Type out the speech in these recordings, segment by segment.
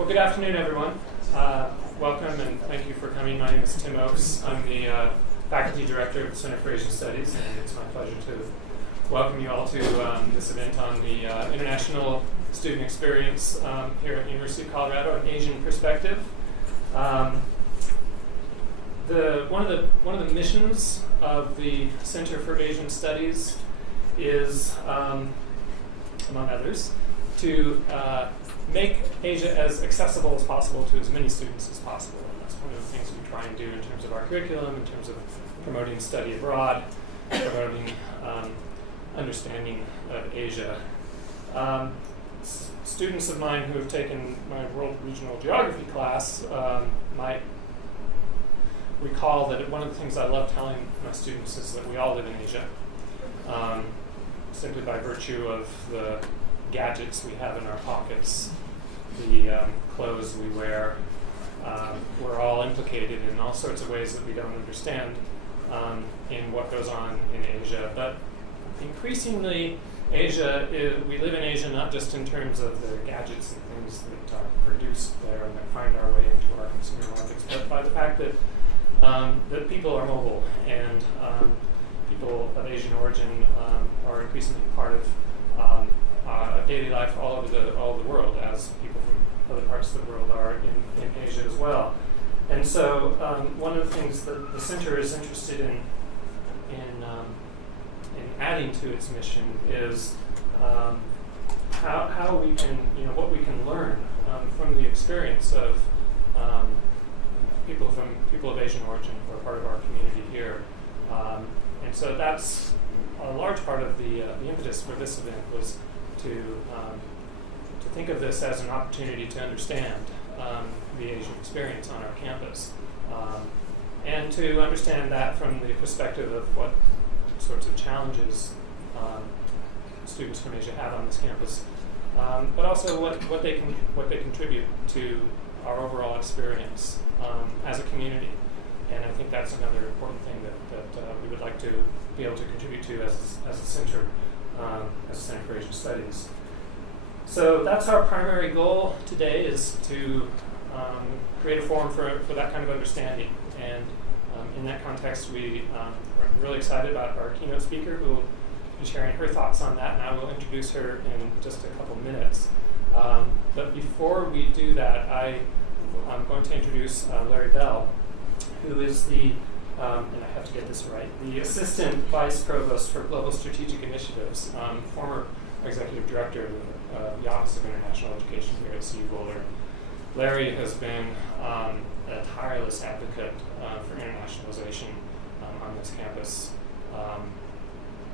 Well, good afternoon, everyone. Welcome and thank you for coming. My name is Tim Oakes. I'm the Faculty Director of the Center for Asian Studies, and it's my pleasure to welcome you all to this event on the International Student Experience here at the University of Colorado, an Asian perspective. One of the missions of the Center for Asian Studies is, among others, to make Asia as accessible as possible to as many students as possible. And that's one of the things we try and do in terms of our curriculum, in terms of promoting study abroad, promoting understanding of Asia. Students of mine who have taken my World Regional Geography class might recall that one of the things I love telling my students is that we all live in Asia, simply by virtue of the gadgets we have in our pockets, the clothes we wear. We're all implicated in all sorts of ways that we don't understand in what goes on in Asia. But increasingly, we live in Asia not just in terms of the gadgets and things that are produced there and that find our way into our consumer markets, but by the fact that that people are mobile and people of Asian origin are increasingly part of daily life all over the world, as people from other parts of the world are in Asia as well. And so one of the things that the center is interested in adding to its mission is how we can, what we can learn from the experience of people of Asian origin who are part of our community here. And so that's a large part of the impetus for this event, was to think of this as an opportunity to understand the Asian experience on our campus, and to understand that from the perspective of what sorts of challenges students from Asia have on this campus, but also what they contribute to our overall experience as a community. And I think that's another important thing that we would like to be able to contribute to as a center, as a Center for Asian Studies. So that's our primary goal today, is to create a forum for that kind of understanding. And in that context, we're really excited about our keynote speaker, who will be sharing her thoughts on that, and I will introduce her in just a couple minutes. But before we do that, I'm going to introduce Larry Bell, who is the, and I have to get this right, the Assistant Vice Provost for Global Strategic Initiatives, former Executive Director of the Office of International Education here at CU Boulder. Larry has been a tireless advocate for internationalization on this campus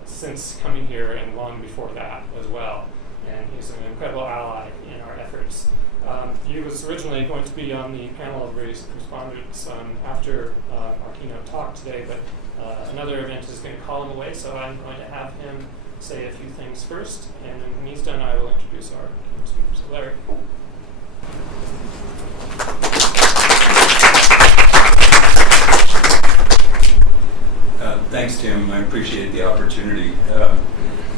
since coming here, and long before that as well. And he's an incredible ally in our efforts. He was originally going to be on the panel of respondents after our keynote talk today, but another event is going to call him away, so I'm going to have him say a few things first, and then when he's done, I will introduce our keynote speaker. So Larry. Thanks, Tim. I appreciate the opportunity.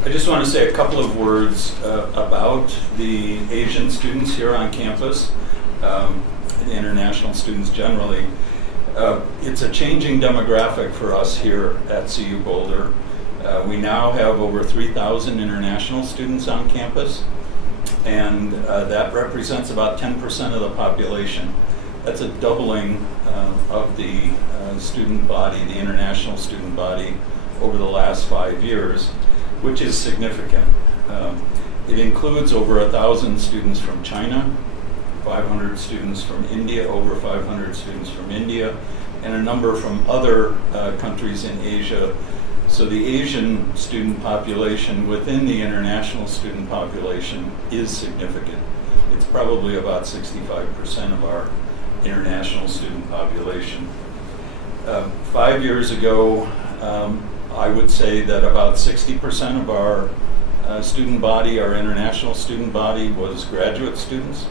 I just want to say a couple of words about the Asian students here on campus, the international students generally. It's a changing demographic for us here at CU Boulder. We now have over 3,000 international students on campus, and that represents about 10% of the population. That's a doubling of the student body, the international student body, over the last 5 years, which is significant. It includes over 1,000 students from China, 500 students from India, over 500 students from India, and a number from other countries in Asia. So the Asian student population within the international student population is significant. It's probably about 65% of our international student population. 5 years ago, I would say that about 60% of our student body, our international student body, was graduate students,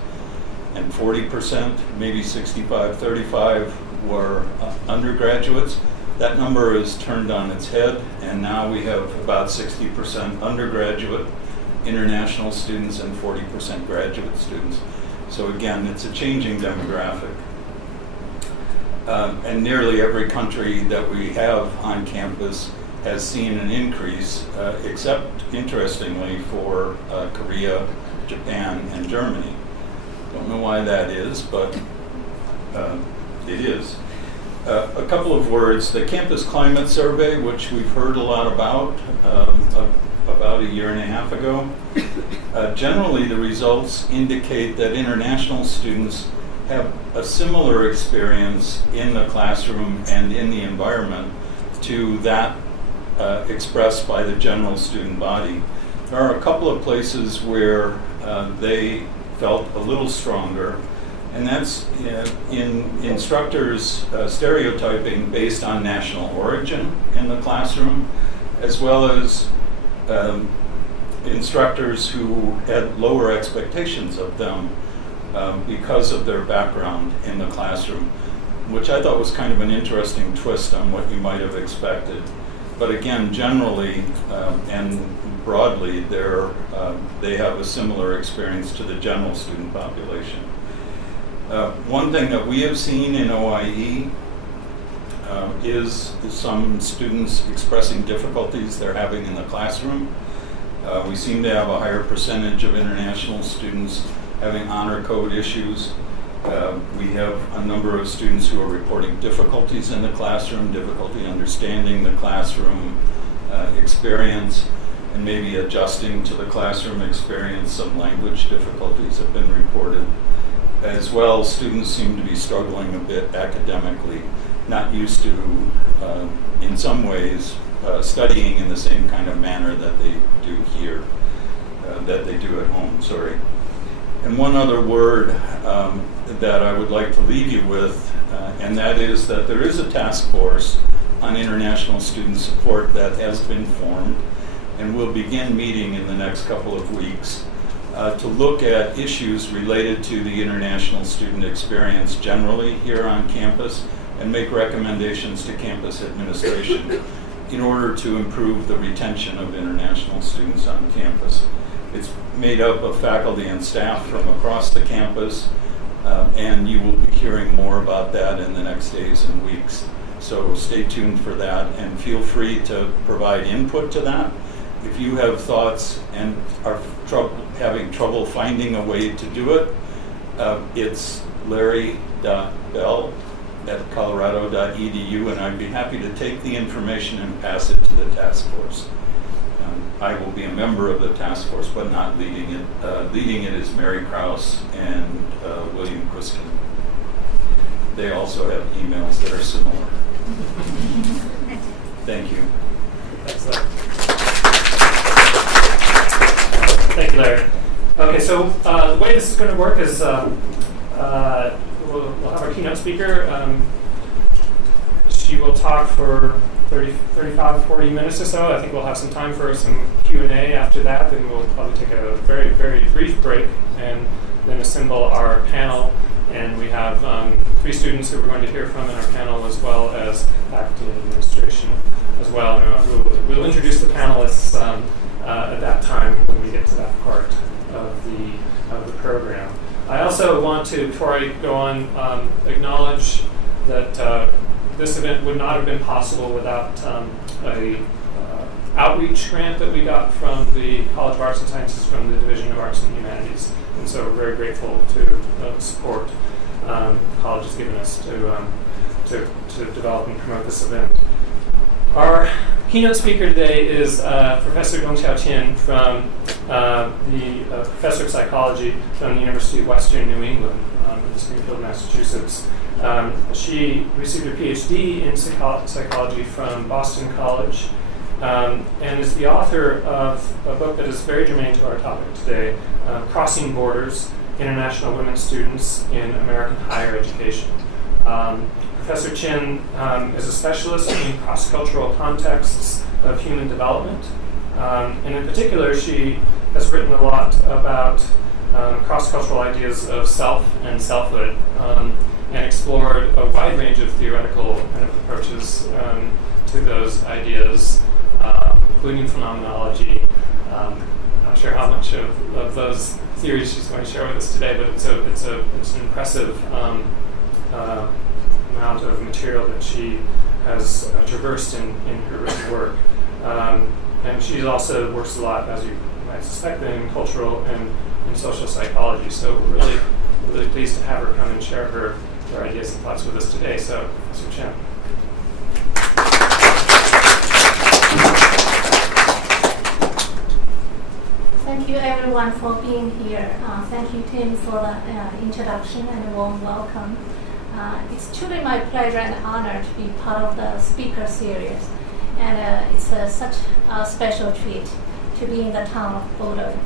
and 40%, maybe 65-35, were undergraduates. That number is turned on its head, and now we have about 60% undergraduate international students and 40% graduate students. So again, it's a changing demographic. And nearly every country that we have on campus has seen an increase, except, interestingly, for Korea, Japan, and Germany. Don't know why that is, but it is. A couple of words. The Campus Climate Survey, which we've heard a lot about a year and a half ago, generally the results indicate that international students have a similar experience in the classroom and in the environment to that expressed by the general student body. There are a couple of places where they felt a little stronger, and that's in instructors stereotyping based on national origin in the classroom, as well as instructors who had lower expectations of them because of their background in the classroom, which I thought was kind of an interesting twist on what you might have expected. But again, generally and broadly, they have a similar experience to the general student population. One thing that we have seen in OIE is some students expressing difficulties they're having in the classroom. We seem to have a higher percentage of international students having honor code issues. We have a number of students who are reporting difficulties in the classroom, difficulty understanding the classroom experience, and maybe adjusting to the classroom experience. Some language difficulties have been reported. As well, students seem to be struggling a bit academically, not used to, in some ways, studying in the same kind of manner that they do here, that they do at home, sorry. And one other word that I would like to leave you with, and that is that there is a task force on international student support that has been formed and will begin meeting in the next couple of weeks to look at issues related to the international student experience generally here on campus and make recommendations to campus administration in order to improve the retention of international students on campus. It's made up of faculty and staff from across the campus, and you will be hearing more about that in the next days and weeks. So stay tuned for that, and feel free to provide input to that. If you have thoughts and are having trouble finding a way to do it, it's larry.bell@colorado.edu, and I'd be happy to take the information and pass it to the task force. I will be a member of the task force, but not leading it. Leading it is Mary Krause and William Quiskin. They also have emails that are similar. Thank you. Excellent. Thank you, Larry. Okay, so the way this is going to work is we'll have our keynote speaker. She will talk for 35, 40 minutes or so. I think we'll have some time for some Q&A after that. Then we'll probably take a very, very brief break and then assemble our panel. And we have 3 students who we're going to hear from in our panel, as well as faculty and administration as well. And we'll introduce the panelists at that time when we get to that part of the program. I also want to, before I go on, acknowledge that this event would not have been possible without a outreach grant that we got from the College of Arts and Sciences from the Division of Arts and Humanities. And so we're very grateful to the support the college has given us to develop and promote this event. Our keynote speaker today is Professor Dongxiao Qin from the Professor of Psychology from the University of Western New England in Springfield, Massachusetts. She received her PhD in psychology from Boston College and is the author of a book that is very germane to our topic today, Crossing Borders, International Women Students in American Higher Education. Professor Qin is a specialist in cross-cultural contexts of human development. And in particular, she has written a lot about cross-cultural ideas of self and selfhood, and explored a wide range of theoretical kind of approaches to those ideas, including phenomenology, not sure how much of those theories she's going to share with us today, but it's an impressive amount of material that she has traversed in her written work. And she also works a lot, as you might suspect, in cultural and social psychology. So we're really pleased to have her come and share her ideas and thoughts with us today. So, Professor Chen. Thank you everyone for being here. Thank you, Tim, for the introduction and a warm welcome. It's truly my pleasure and honor to be part of the speaker series. And it's such a special treat to be in the town of Boulder.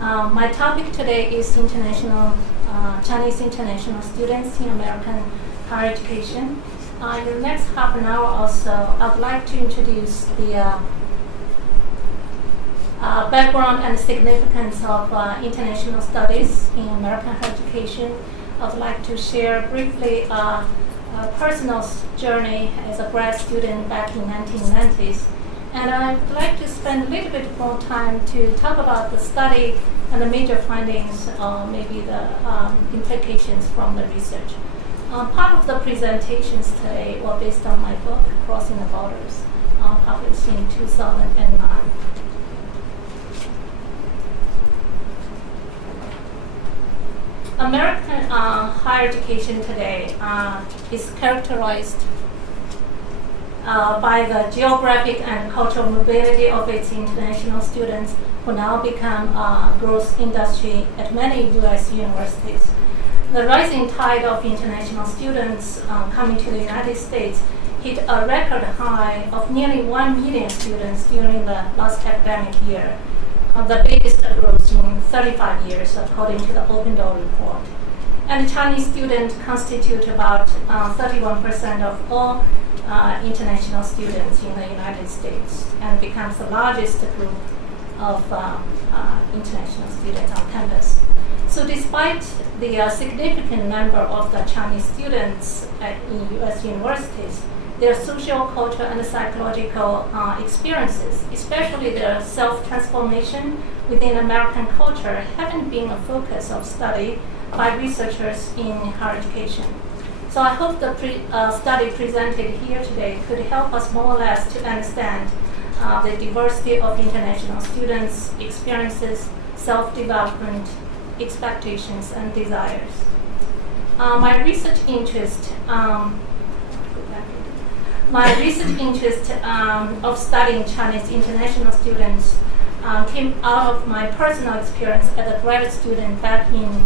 My topic today is Chinese international students in American higher education. In the next half an hour or so, I'd like to introduce the background and significance of international studies in American higher education. I'd like to share briefly a personal journey as a grad student back in 1990s. And I'd like to spend a little bit more time to talk about the study and the major findings, or maybe the implications from the research. Part of the presentations today were based on my book, Crossing the Borders, published in 2009. American higher education today is characterized by the geographic and cultural mobility of its international students, who now become a growth industry at many U.S. universities. The rising tide of international students coming to the United States hit a record high of nearly 1 million students during the last academic year, the biggest growth in 35 years, according to the Open Door report. And Chinese students constitute about 31% of all international students in the United States, and becomes the largest group of international students on campus. So despite the significant number of the Chinese students in U.S. universities, their social, cultural, and psychological experiences, especially their self-transformation within American culture, haven't been a focus of study by researchers in higher education. So I hope the study presented here today could help us more or less to understand the diversity of international students' experiences, self-development, expectations, and desires. My research interest of studying Chinese international students came out of my personal experience as a graduate student back in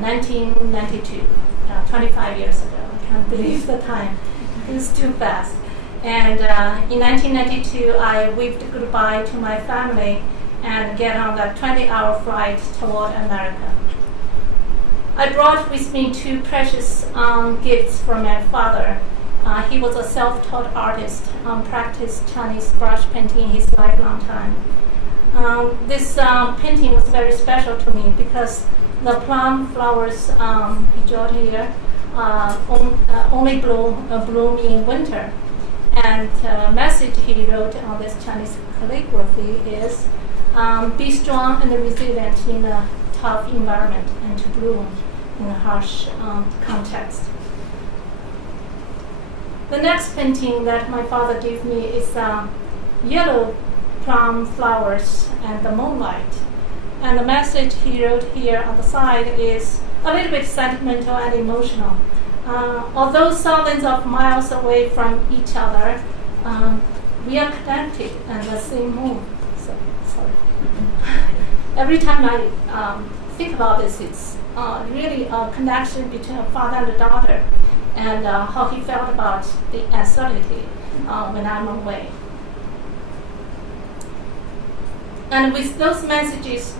1992, 25 years ago. I can't believe the time. It was too fast. And in 1992, I waved goodbye to my family and get on that 20-hour flight toward America. I brought with me two precious gifts from my father. He was a self-taught artist, practiced Chinese brush painting his lifelong time. This painting was very special to me because the plum flowers he drew here only bloom in winter. And the message he wrote on this Chinese calligraphy is, be strong and resilient in a tough environment, and to bloom in a harsh context. The next painting that my father gave me is yellow plum flowers and the moonlight. And the message he wrote here on the side is a little bit sentimental and emotional. Although thousands of miles away from each other, we are connected in the same moon. So, sorry. Every time I think about this, it's really a connection between a father and a daughter, and how he felt about the uncertainty when I'm away. And with those messages,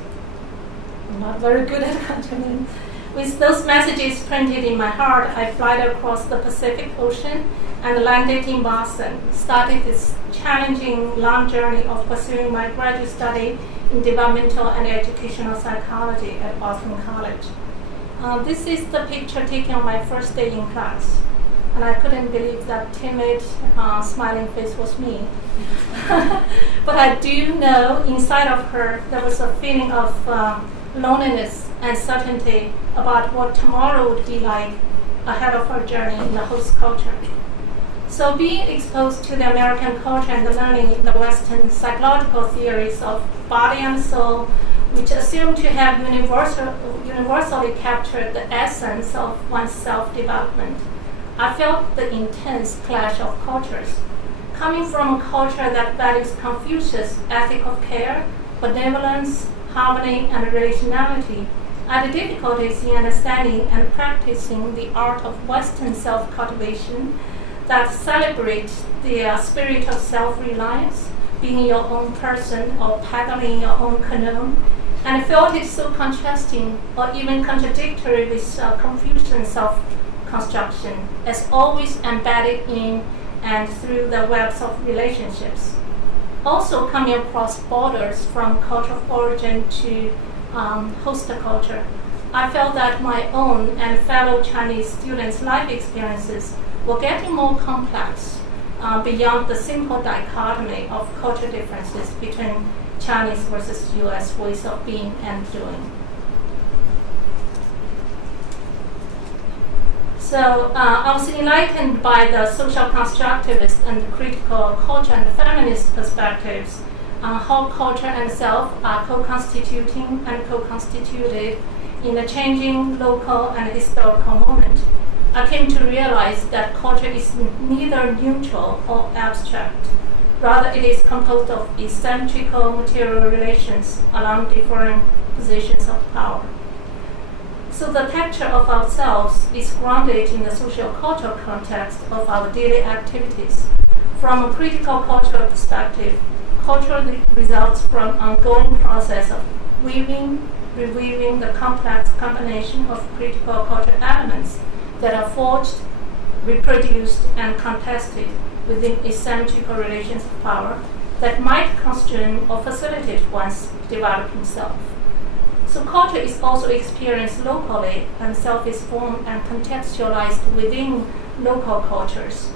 I'm not very good at continuing. With those messages printed in my heart, I flew across the Pacific Ocean and landed in Boston, started this challenging long journey of pursuing my graduate study in developmental and educational psychology at Boston College. This is the picture taken on my first day in class. and I couldn't believe that timid, smiling face was me. But I do know inside of her there was a feeling of loneliness and certainty about what tomorrow would be like ahead of her journey in the host culture. So being exposed to the American culture and learning the Western psychological theories of body and soul, which assume to have universally captured the essence of one's self-development, I felt the intense clash of cultures. Coming from a culture that values Confucius' ethic of care, benevolence, harmony, and relationality, I had difficulties in understanding and practicing the art of Western self-cultivation that celebrates the spirit of self-reliance, being your own person or paddling your own canoe, and felt it so contrasting or even contradictory with Confucian self-construction, as always embedded in and through the webs of relationships. Also coming across borders from culture of origin to host culture, I felt that my own and fellow Chinese students' life experiences were getting more complex beyond the simple dichotomy of cultural differences between Chinese versus US ways of being and doing. So I was enlightened by the social constructivist and critical culture and feminist perspectives on how culture and self are co-constituting and co-constituted in a changing local and historical moment. I came to realize that culture is neither neutral or abstract. Rather, it is composed of asymmetrical material relations along different positions of power. So the texture of ourselves is grounded in the social-cultural context of our daily activities. From a critical cultural perspective, culture results from ongoing process of reweaving the complex combination of critical cultural elements that are forged, reproduced, and contested within asymmetrical relations of power that might constrain or facilitate one's developing self. So culture is also experienced locally, and self is formed and contextualized within local cultures.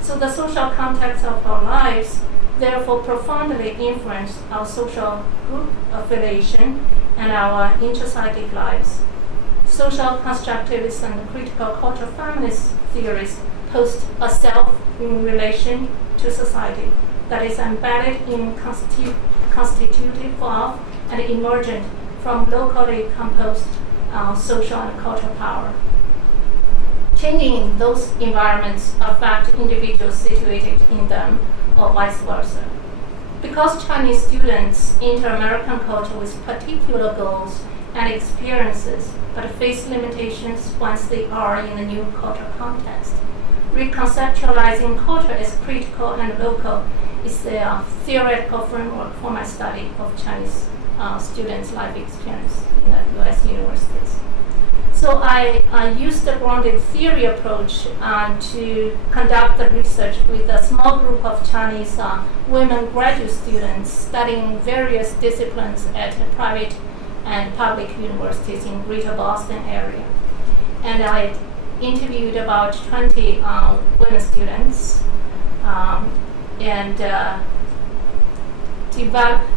So the social context of our lives therefore profoundly influence our social group affiliation and our intrapsychic lives. Social constructivist and critical cultural feminist theories post a self in relation to society that is embedded in constitutive of and emergent from locally composed social and cultural power. Changing those environments affect individuals situated in them or vice versa. Because Chinese students enter American culture with particular goals and experiences, but face limitations once they are in a new cultural context, reconceptualizing culture as critical and local is the theoretical framework for my study of Chinese students' life experience in the US universities. So I used the grounded theory approach to conduct the research with a small group of Chinese women graduate students studying various disciplines at private and public universities in Greater Boston area. And I interviewed about 20 women students and developed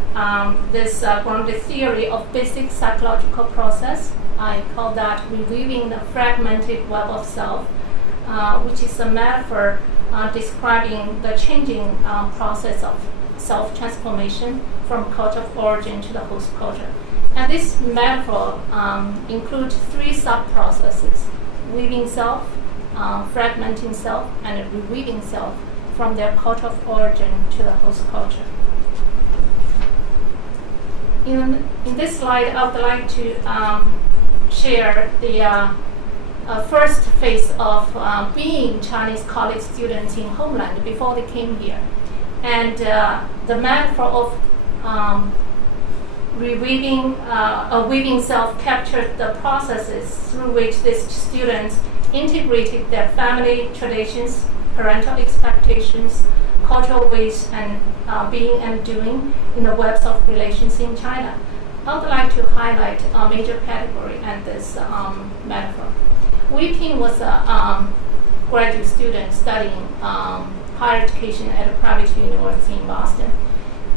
this grounded theory of basic psychological process. I call that reweaving the fragmented web of self, which is a metaphor describing the changing process of self-transformation from culture of origin to the host culture. And this metaphor includes three sub-processes: weaving self, fragmenting self, and reweaving self from their culture of origin to the host culture. In this slide, I would like to share the first phase of being Chinese college students in homeland before they came here. And the metaphor of weaving self captured the processes through which these students integrated their family traditions, parental expectations, cultural ways and being and doing in the webs of relations in China. I would like to highlight a major category and this metaphor. Weaving was graduate student studying higher education at a private university in Boston.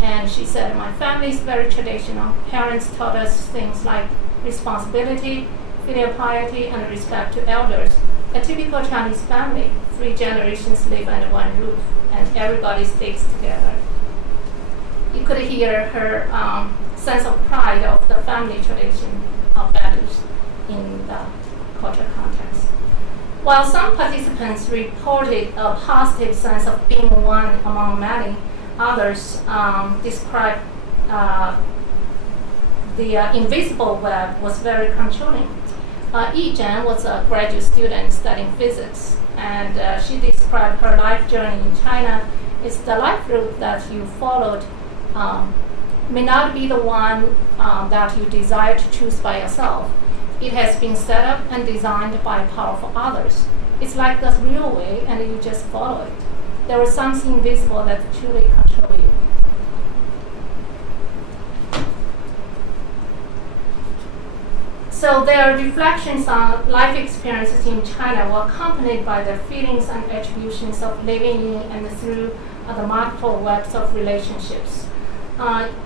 And she said, my family is very traditional. Parents taught us things like responsibility, filial piety, and respect to elders. A typical Chinese family, 3 generations live under one roof, and everybody sticks together. You could hear her sense of pride of the family tradition of values in the cultural context. While some participants reported a positive sense of being one among many, others described the invisible web was very controlling. Yi Zhen was a graduate student studying physics, and she described her life journey in China is the life route that you followed may not be the one that you desire to choose by yourself. It has been set up and designed by powerful others. It's like the real way, and you just follow it. There is something invisible that truly controls you. So their reflections on life experiences in China were accompanied by their feelings and attributions of living in and through the multiple webs of relationships.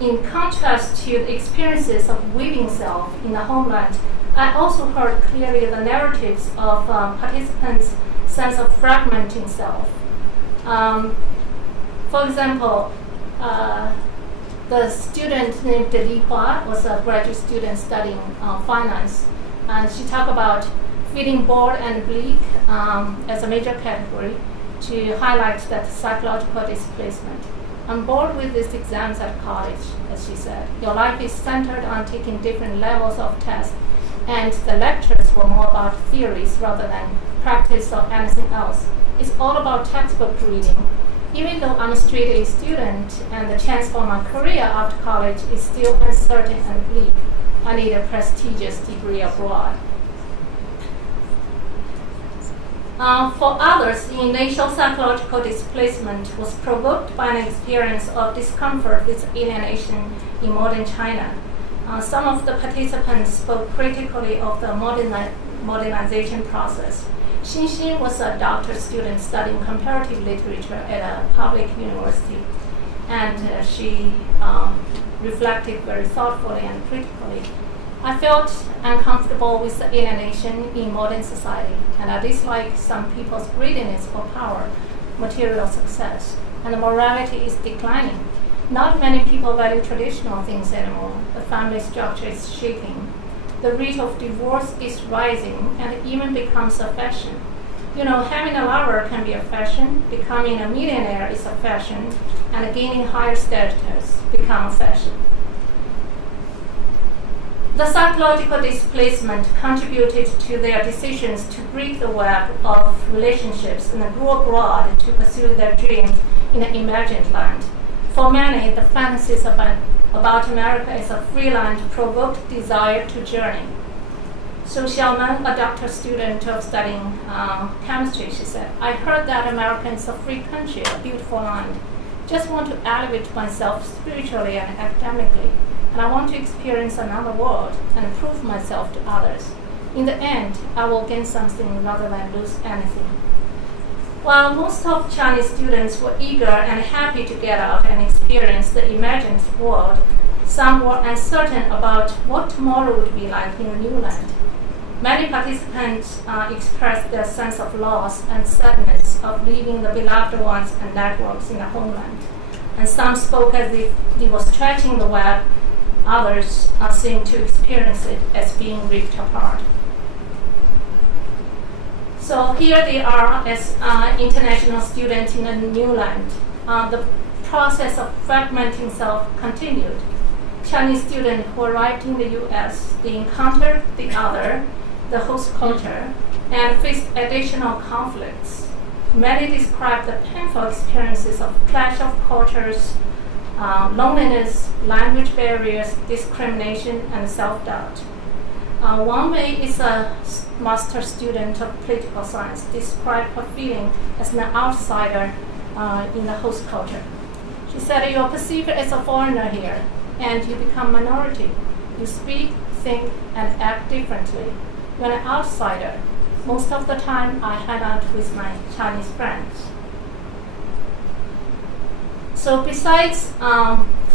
In contrast to the experiences of weaving self in the homeland, I also heard clearly the narratives of participants' sense of fragmenting self. For example, the student named Li Hua was a graduate student studying finance, and she talked about feeling bored and bleak as a major category to highlight that psychological displacement. I'm bored with these exams at college, as she said. Your life is centered on taking different levels of tests, and the lectures were more about theories rather than practice or anything else. It's all about textbook reading. Even though I'm a straight-A student and the chance for my career after college is still uncertain and bleak, I need a prestigious degree abroad. For others, the initial psychological displacement was provoked by an experience of discomfort with alienation in modern China. Some of the participants spoke critically of the modernization process. Xin was a doctoral student studying comparative literature at a public university, and she reflected very thoughtfully and critically. I felt uncomfortable with the alienation in modern society, and I dislike some people's greediness for power, material success, and the morality is declining. Not many people value traditional things anymore. The family structure is shaping. The rate of divorce is rising, and it even becomes a fashion. You know, having a lover can be a fashion, becoming a millionaire is a fashion, and gaining higher status become a fashion. The psychological displacement contributed to their decisions to break the web of relationships and go abroad to pursue their dreams in an imagined land. For many, the fantasies about America is a free land provoked desire to journey. So Xiaoman, a doctoral student of studying chemistry, she said, I heard that America is a free country, a beautiful land. Just want to elevate myself spiritually and academically, and I want to experience another world and prove myself to others. In the end, I will gain something rather than lose anything. While most of Chinese students were eager and happy to get out and experience the imagined world, some were uncertain about what tomorrow would be like in a new land. Many participants expressed their sense of loss and sadness of leaving the beloved ones and networks in the homeland. And some spoke as if it was stretching the web. Others seemed to experience it as being ripped apart. So here they are as international students in a new land. The process of fragmenting self continued. Chinese students who arrived in the US, they encountered the other, the host culture, and faced additional conflicts. Many described the painful experiences of clash of cultures, loneliness, language barriers, discrimination, and self-doubt. Wang Mei is a master student of political science, described her feeling as an outsider in the host culture. She said, you are perceived as a foreigner here, and you become minority. You speak, think, and act differently. You're an outsider. Most of the time, I hang out with my Chinese friends. So besides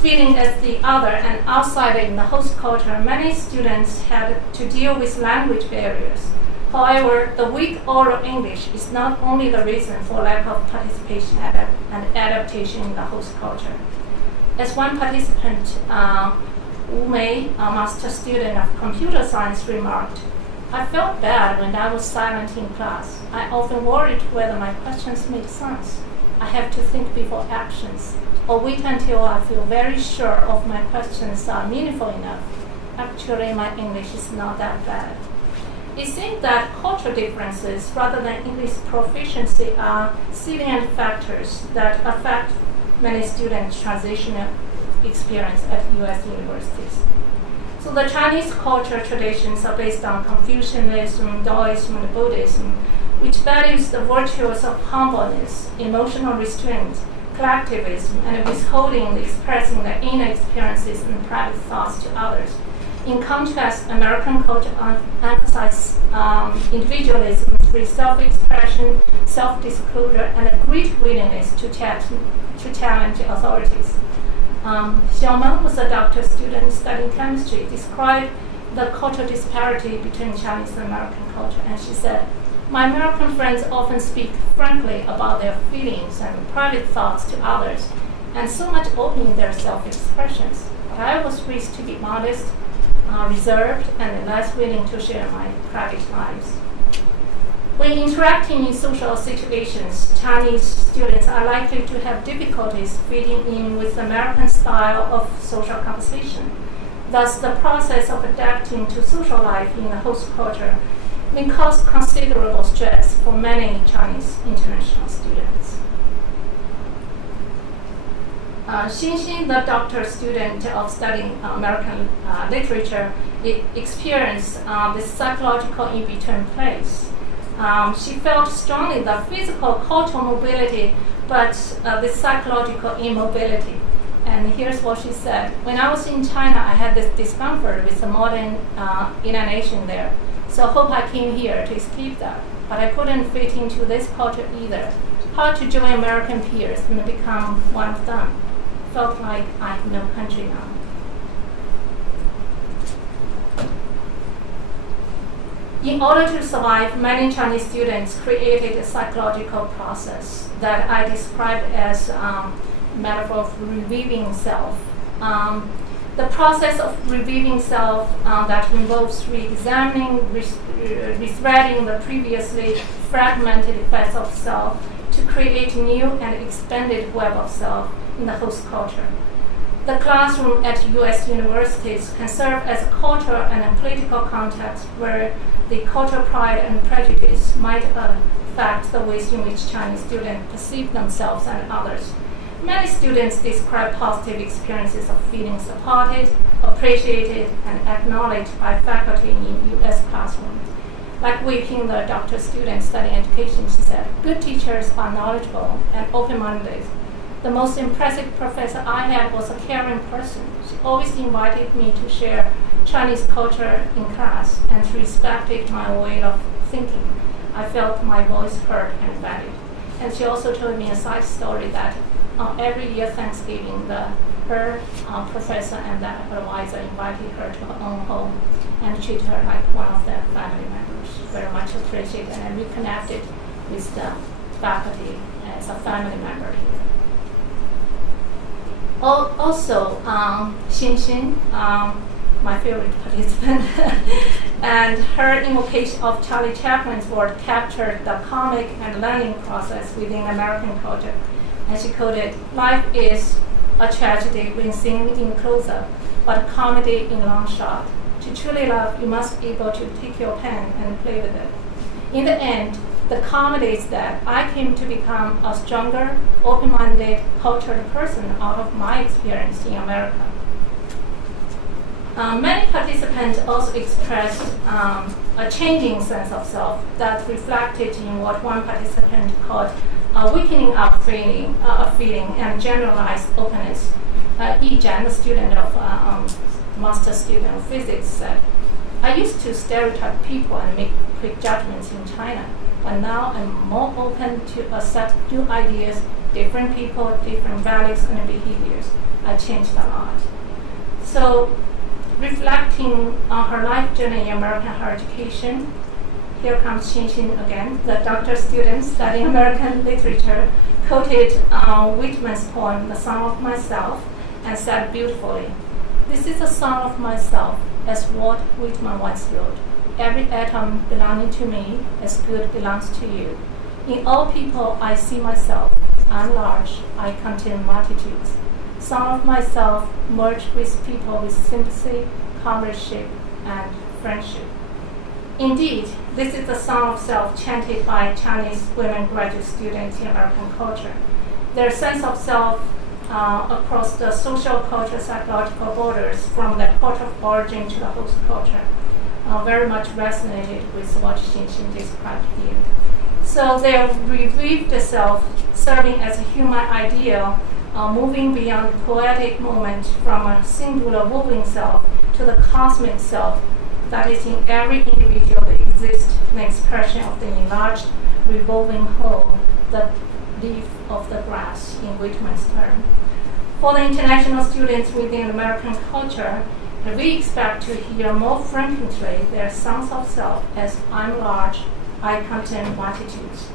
feeling as the other and outsider in the host culture, many students had to deal with language barriers. However, the weak oral English is not only the reason for lack of participation and adaptation in the host culture. As one participant, Wu Mei, a master student of computer science, remarked, "I felt bad when I was silent in class. I often worried whether my questions made sense. I have to think before actions, or wait until I feel very sure of my questions are meaningful enough. Actually, my English is not that bad." It seems that cultural differences rather than English proficiency are salient factors that affect many students' transitional experience at U.S. universities. So the Chinese culture traditions are based on Confucianism, Taoism, and Buddhism, which values the virtues of humbleness, emotional restraint, collectivism, and withholding expressing the inner experiences and private thoughts to others. In contrast, American culture emphasizes individualism through self-expression, self-disclosure, and a great willingness to challenge authorities. Xiaomeng was a doctoral student studying chemistry, described the cultural disparity between Chinese and American culture, and she said, "My American friends often speak frankly about their feelings and private thoughts to others, and so much opening their self-expressions. But I was raised to be modest, reserved, and less willing to share my private lives." When interacting in social situations, Chinese students are likely to have difficulties fitting in with the American style of social conversation. Thus, the process of adapting to social life in the host culture may cause considerable stress for many Chinese international students. Xin, the doctoral student of studying American literature, experienced this psychological in-between place. She felt strongly the physical cultural mobility, but the psychological immobility. And here's what she said: "When I was in China, I had this discomfort with the modern intonation there. So I hope I came here to escape that. But I couldn't fit into this culture either. Hard to join American peers and become one of them. Felt like I have no country now." In order to survive, many Chinese students created a psychological process that I described as metaphor of reweaving self. The process of reweaving self that involves re-examining, rethreading the previously fragmented facets of self to create new and expanded web of self in the host culture. The classroom at U.S. universities can serve as a cultural and a political context where the cultural pride and prejudice might affect the ways in which Chinese students perceive themselves and others. Many students describe positive experiences of feeling supported, appreciated, and acknowledged by faculty in U.S. classrooms. Like Wei Ping, the doctoral student studying education, she said, "Good teachers are knowledgeable and open-minded. The most impressive professor I had was a caring person. She always invited me to share Chinese culture in class, and she respected my way of thinking. I felt my voice heard and valued." And she also told me a side story that every year Thanksgiving, her professor and the advisor invited her to her own home and treated her like one of their family members. Very much appreciated and reconnected with the faculty as a family member here. Also, Xin, my favorite participant, and her invocation of Charlie Chaplin's word captured the comic and learning process within American culture. And she quoted, "Life is a tragedy when seen in close-up, but a comedy in long shot. To truly love, you must be able to take your pen and play with it." In the end, the comedy is that I came to become a stronger, open-minded, cultured person out of my experience in America. Many participants also expressed a changing sense of self that reflected in what one participant called a weakening up feeling and generalized openness. Yi Zhan, the student of master student of physics, said, I used to stereotype people and make quick judgments in China, but now I'm more open to accept new ideas, different people, different values and behaviors. I changed a lot. So, reflecting on her life journey in American higher education, here comes Qin again, the doctoral student studying American literature, quoted Whitman's poem, The Song of Myself, and said beautifully, "This is a song of myself, as Walt Whitman once wrote. Every atom belonging to me, as good belongs to you. In all people I see myself. I'm large, I contain multitudes. Song of myself merged with people with sympathy, comradeship, and friendship." Indeed, this is the song of self chanted by Chinese women graduate students in American culture. Their sense of self across the social, cultural, psychological borders from the culture of origin to the host culture very much resonated with what Qin described here. So they reweaved the self, serving as a human ideal, moving beyond the poetic moment from a singular woven self to the cosmic self that is in every individual that exists, an expression of the enlarged, revolving whole, the leaf of the grass, in Whitman's term. For the international students within American culture, we expect to hear more frequently their songs of self as I'm large, I contain multitudes.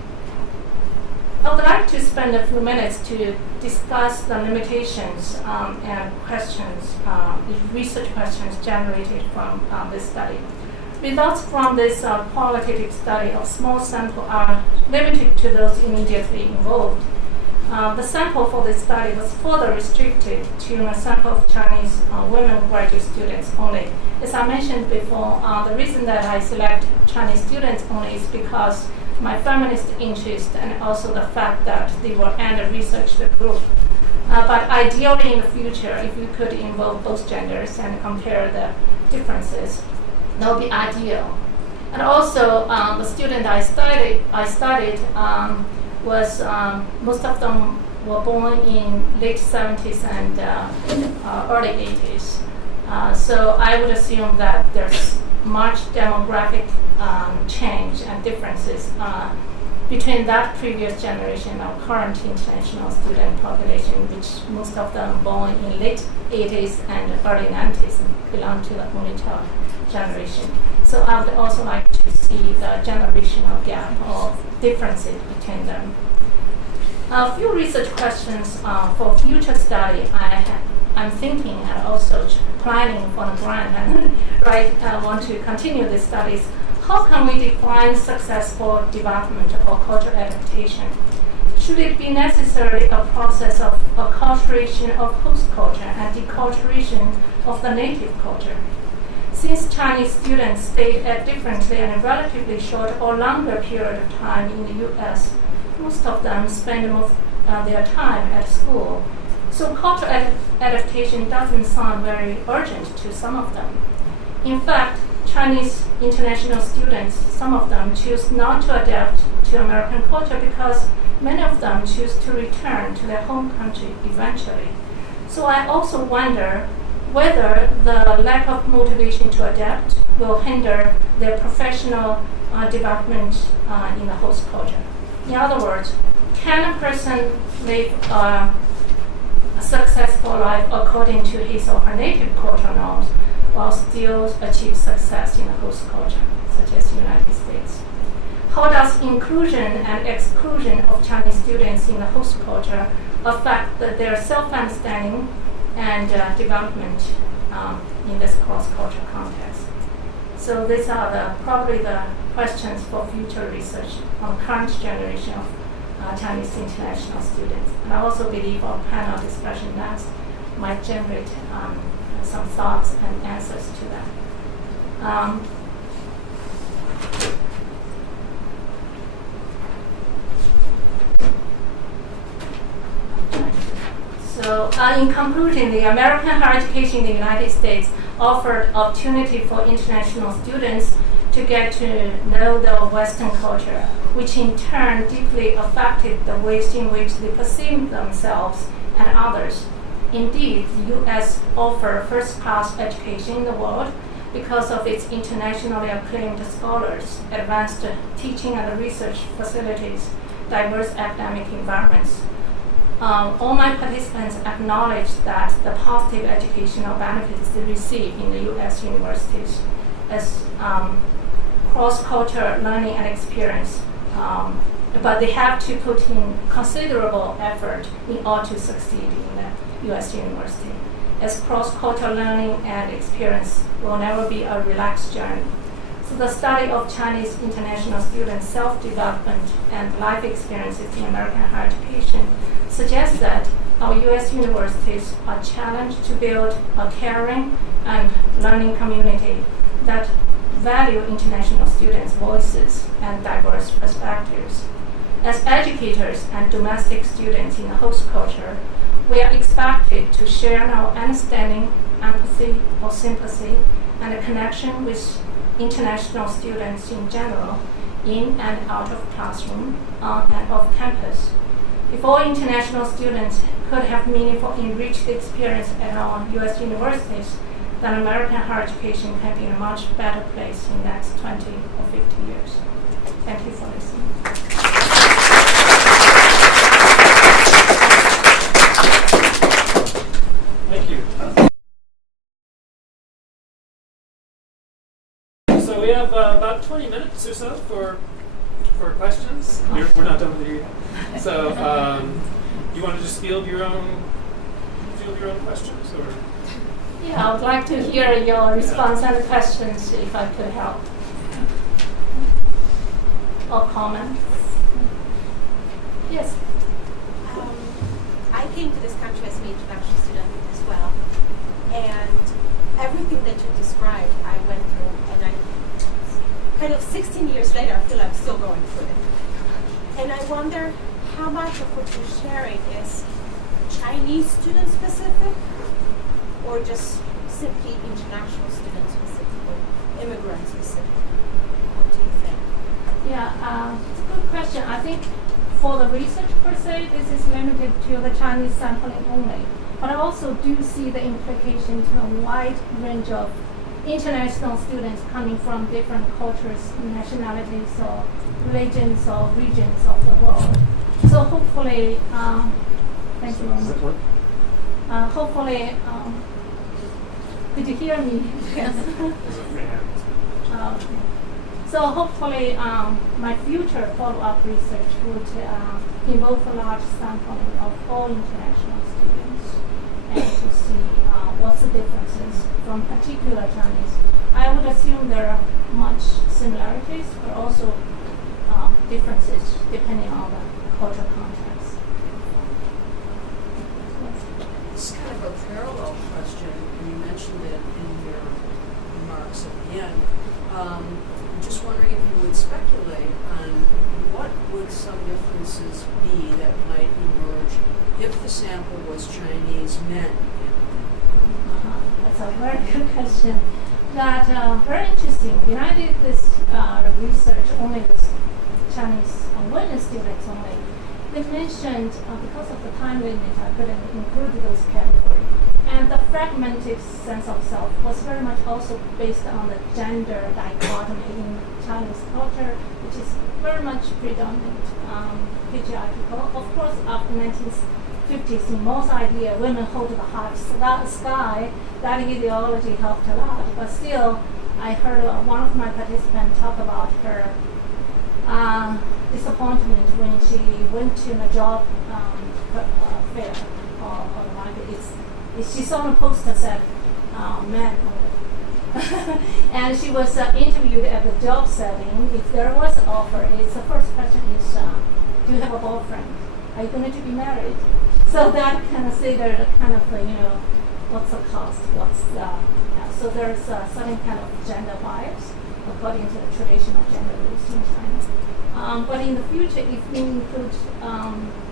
I would like to spend a few minutes to discuss the limitations and questions, research questions generated from this study. Results from this qualitative study of small sample are limited to those immediately involved. The sample for this study was further restricted to a sample of Chinese women graduate students only. As I mentioned before, the reason that I select Chinese students only is because my feminist interest and also the fact that they were under-researched group. But ideally in the future, if you could involve both genders and compare the differences, that would be ideal. And also, the student I studied was most of them were born in late 70s and early 80s. So I would assume that there's much demographic change and differences between that previous generation and current international student population, which most of them born in late 80s and early 90s and belong to the Untitled generation. So I would also like to see the generational gap of differences between them. A few research questions for future study I'm thinking and also planning for the grant and want to continue these studies. How can we define successful development or cultural adaptation? Should it be necessarily a process of acculturation of host culture and deculturation of the native culture? Since Chinese students stayed at differently and a relatively short or longer period of time in the US, most of them spend most their time at school. So cultural adaptation doesn't sound very urgent to some of them. In fact, Chinese international students, some of them choose not to adapt to American culture because many of them choose to return to their home country eventually. So I also wonder whether the lack of motivation to adapt will hinder their professional development in the host culture. In other words, can a person live a successful life according to his or her native cultural norms while still achieve success in the host culture, such as the United States? How does inclusion and exclusion of Chinese students in the host culture affect their self-understanding and development in this cross-cultural context? So these are probably the questions for future research on current generation of Chinese international students. And I also believe our panel discussion next might generate some thoughts and answers to that. So in conclusion, the American higher education in the United States offered opportunity for international students to get to know the Western culture, which in turn deeply affected the ways in which they perceive themselves and others. Indeed, the U.S. offers first-class education in the world, because of its internationally acclaimed scholars, advanced teaching and research facilities, diverse academic environments. All my participants acknowledge that the positive educational benefits they receive in the U.S. universities as cross-cultural learning and experience, but they have to put in considerable effort in order to succeed in the U.S. university, as cross-cultural learning and experience will never be a relaxed journey. So the study of Chinese international students' self-development and life experiences in American higher education suggests that our U.S. universities are challenged to build a caring and learning community that value international students' voices and diverse perspectives. As educators and domestic students in the host culture, we are expected to share our understanding, empathy, or sympathy, and a connection with international students in general, in and out of classroom, on and off campus. If all international students could have meaningful, enriched experience at our U.S. universities, then American higher education can be in a much better place in the next 20 or 50 years. Thank you for listening. Thank you. So we have about 20 minutes or so for questions. We're not done with it yet. So you want to just field your own questions, or? Yeah, I would like to hear your response and questions if I could help. Or comments. Yes. I came to this country as an introduction student as well, and everything that you described, I went through, and I kind of 16 years later, I feel like I'm still going through it. And I wonder how much of what you're sharing is Chinese student specific, or just simply international student specific, or immigrant specific? What do you think? Yeah, it's a good question. I think for the research per se, this is limited to the Chinese sampling only. But I also do see the implication to a wide range of international students coming from different cultures, nationalities, or religions, or regions of the world. So hopefully, thank you very much. Hopefully, could you hear me? Yes. So hopefully, my future follow-up research would involve a large sampling of all international students and to see what's the differences from particular Chinese. I would assume there are much similarities, but also differences depending on the cultural context. It's kind of a parallel question, and you mentioned it in your remarks at the end. Just wondering if you would speculate on what would some differences be that might emerge if the sample was Chinese men. That's a very good question. That very interesting. When I did this research only with Chinese women students only, they mentioned because of the time limit, I couldn't include those categories. And the fragmented sense of self was very much also based on the gender dichotomy in Chinese culture, which is very much predominant, patriarchal. Of course, after 1950s, in most idea, women hold the heart sky. That ideology helped a lot. But still, I heard one of my participants talk about her disappointment when she went to a job fair or the market. She saw a poster said men only. And she was interviewed at the job setting. If there was an offer, it's the first question is, do you have a boyfriend? Are you going to be married? So that considered kind of, what's the cost? So there's a certain kind of gender bias according to the traditional gender roles in China. But in the future, if we include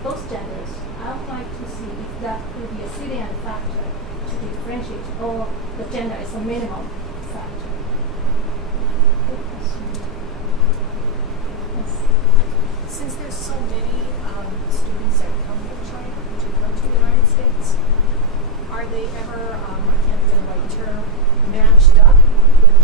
both genders, I would like to see if that could be a salient factor to differentiate, or the gender is a minimum factor. Good question. Yes. Since there's so many students that come from China to come to the United States, are they ever, I can't think of the right term, matched up with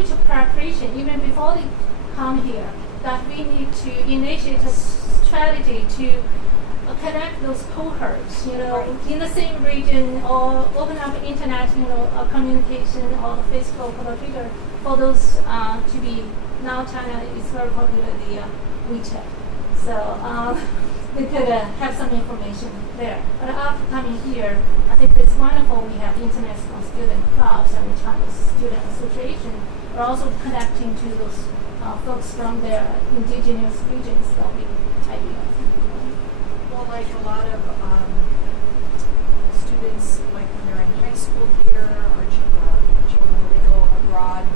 huge preparation even before they come here, that we need to initiate a strategy to connect those cohorts, in the same region, or open up internet, communication or Facebook or Twitter for those to be. Now China is very popular, the WeChat. So they could have some information there. But after coming here, I think it's wonderful we have international student clubs and Chinese student association. We're also connecting to those folks from their indigenous regions. That'll be ideal. Well, like a lot of students, like when they're in high school here, or children, when they go abroad,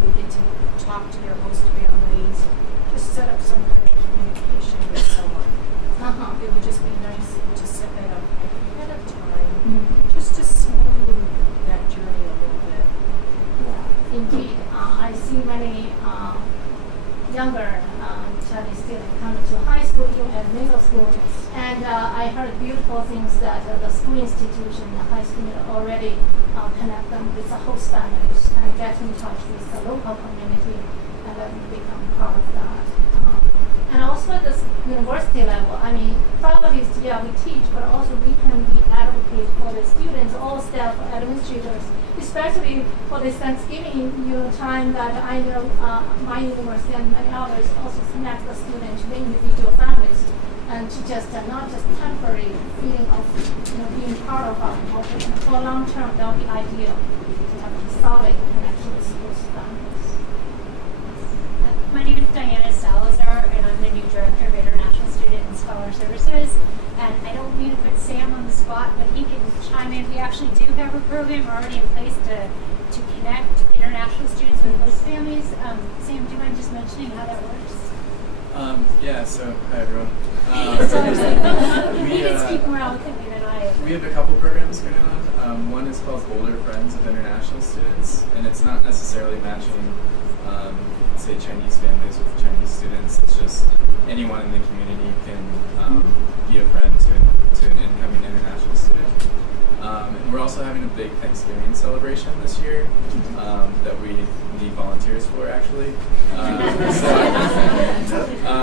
they get to talk to their host families, just set up some kind of communication with someone. It would just be nice to set that up ahead of time, just to smooth that journey a little bit. Yeah, indeed. I see many younger Chinese students coming to high school, even at middle school, and I heard beautiful things that the school institution, the high school, already connect them with the host families and get in touch with the local community and then become part of that. And also at the university level, I mean, probably, yeah, we teach, but also we can be advocates for the students, all staff, administrators, especially for this Thanksgiving time that I know my university and many others also connect the students to the individual families, and to just not just temporary feeling of being part of our culture. And for long term, that would be ideal to have a solid connection with those families. My name is Diana Salazar, and I'm the new Director of International Student and Scholar Services. And I don't mean to put Sam on the spot, but he can chime in. We actually do have a program already in place to connect international students with host families. Sam, do you mind just mentioning how that works? Yeah, so hi everyone. You can speak more eloquently than I am. We have a couple programs going on. One is called Boulder Friends of International Students, and it's not necessarily matching say Chinese families with Chinese students. It's just anyone in the community can be a friend to an incoming international student. And we're also having a big Thanksgiving celebration this year that we need volunteers for, actually.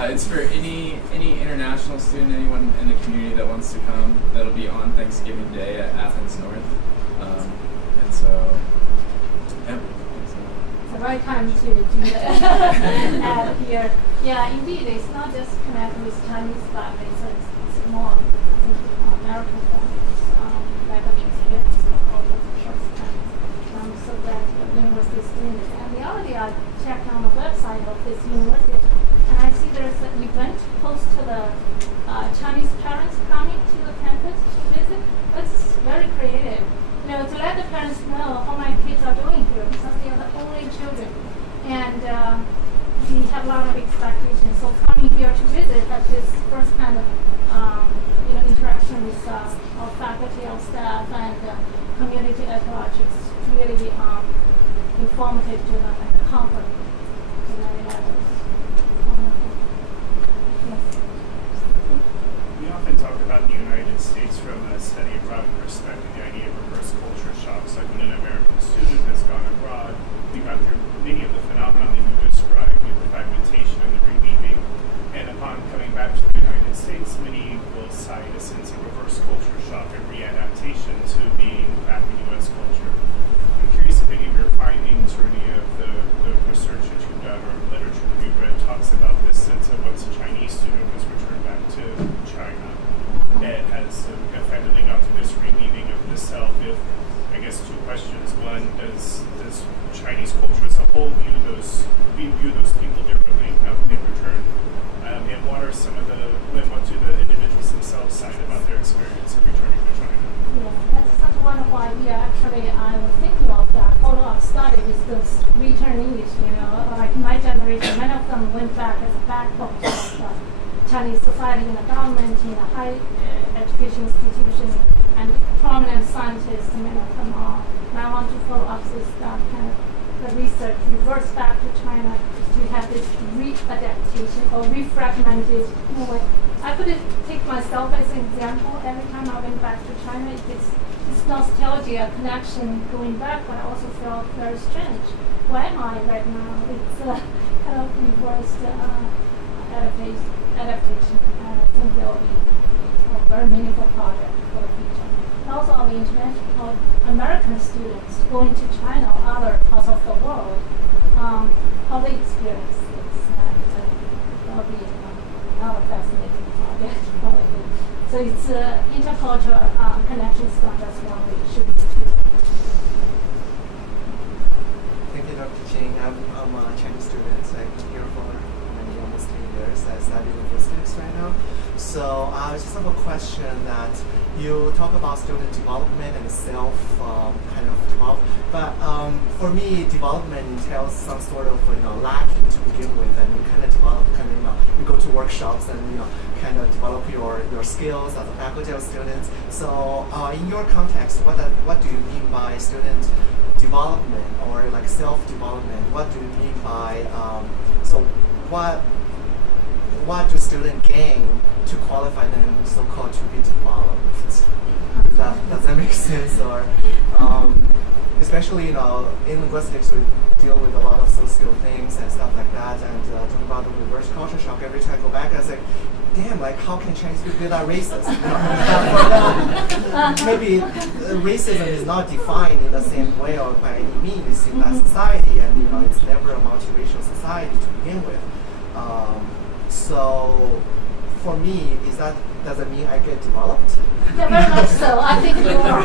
It's for any international student, anyone in the community that wants to come. That'll be on Thanksgiving Day at Athens North. And so, yeah. The right time to do that here. Yeah, indeed, it's not just connected with Chinese families, it's more, I think, American families that have experienced the culture for the first time. I'm so glad the university is doing it. And the other day, I checked on the website of this university, and I see there's an event close to the Chinese parents coming to the campus to visit. It's very creative. To let the parents know how my kids are doing here, because they are the only children. And we have a lot of expectations. So coming here to visit, have this first kind of interaction with our faculty, our staff, and community at large, it's really informative to them and a comfort to many others. Yes. We often talk about the United States from a study abroad perspective, the idea of reverse culture shocks. Like when an American student has gone abroad, we've gone through many of the phenomena that you described, the fragmentation and the reweaving. And upon coming back to the United States, many will cite a sense of reverse culture shock and readaptation to being back in U.S. culture. I'm curious if any of your findings or any of the research that you've done or literature that you've read talks about this sense of once a Chinese student has returned back to China, it has effectively gone through this reweaving of the self. If, I guess, two questions. One, does Chinese culture as a whole view those people differently now that they've returned? And what are some of what do the individuals themselves cite about their experience of returning to China? Yeah, that's such a wonderful idea. Actually, I was thinking of that follow-up study with those returnees. Like my generation, many of them went back as a backbone of Chinese society, in the government, in a high education institution, and prominent scientists, many of them are. And I want to follow up this kind of the research, reverse back to China to have this readaptation or refragmented way. I could take myself as an example. Every time I went back to China, it's nostalgia, connection going back, but I also felt very strange. who am I right now? It's kind of reversed adaptation. And I think it will be a very meaningful project for the future. And also our international American students going to China or other parts of the world, how they experience this. And that will be another fascinating project probably. So it's intercultural connections, not just one way, it should be two. Thank you, Dr. Qin. I'm a Chinese student. I've been here for almost 10 years. I study linguistics right now. So I just have a question that you talk about student development and self kind of develop. But for me, development entails some sort of lacking to begin with, and you kind of develop you go to workshops and kind of develop your skills as a faculty of students. So in your context, what do you mean by student development or like self-development? What do you mean by so what do students gain to qualify them so-called to be developed? Does that make sense? Or especially in linguistics we deal with a lot of socio things and stuff like that, and talk about the reverse culture shock. Every time I go back I say, damn, like how can Chinese people be that racist? For them, maybe racism is not defined in the same way or by any means in that society, and it's never a multiracial society to begin with. So for me, does it mean I get developed? Yeah, very much so. I think you are.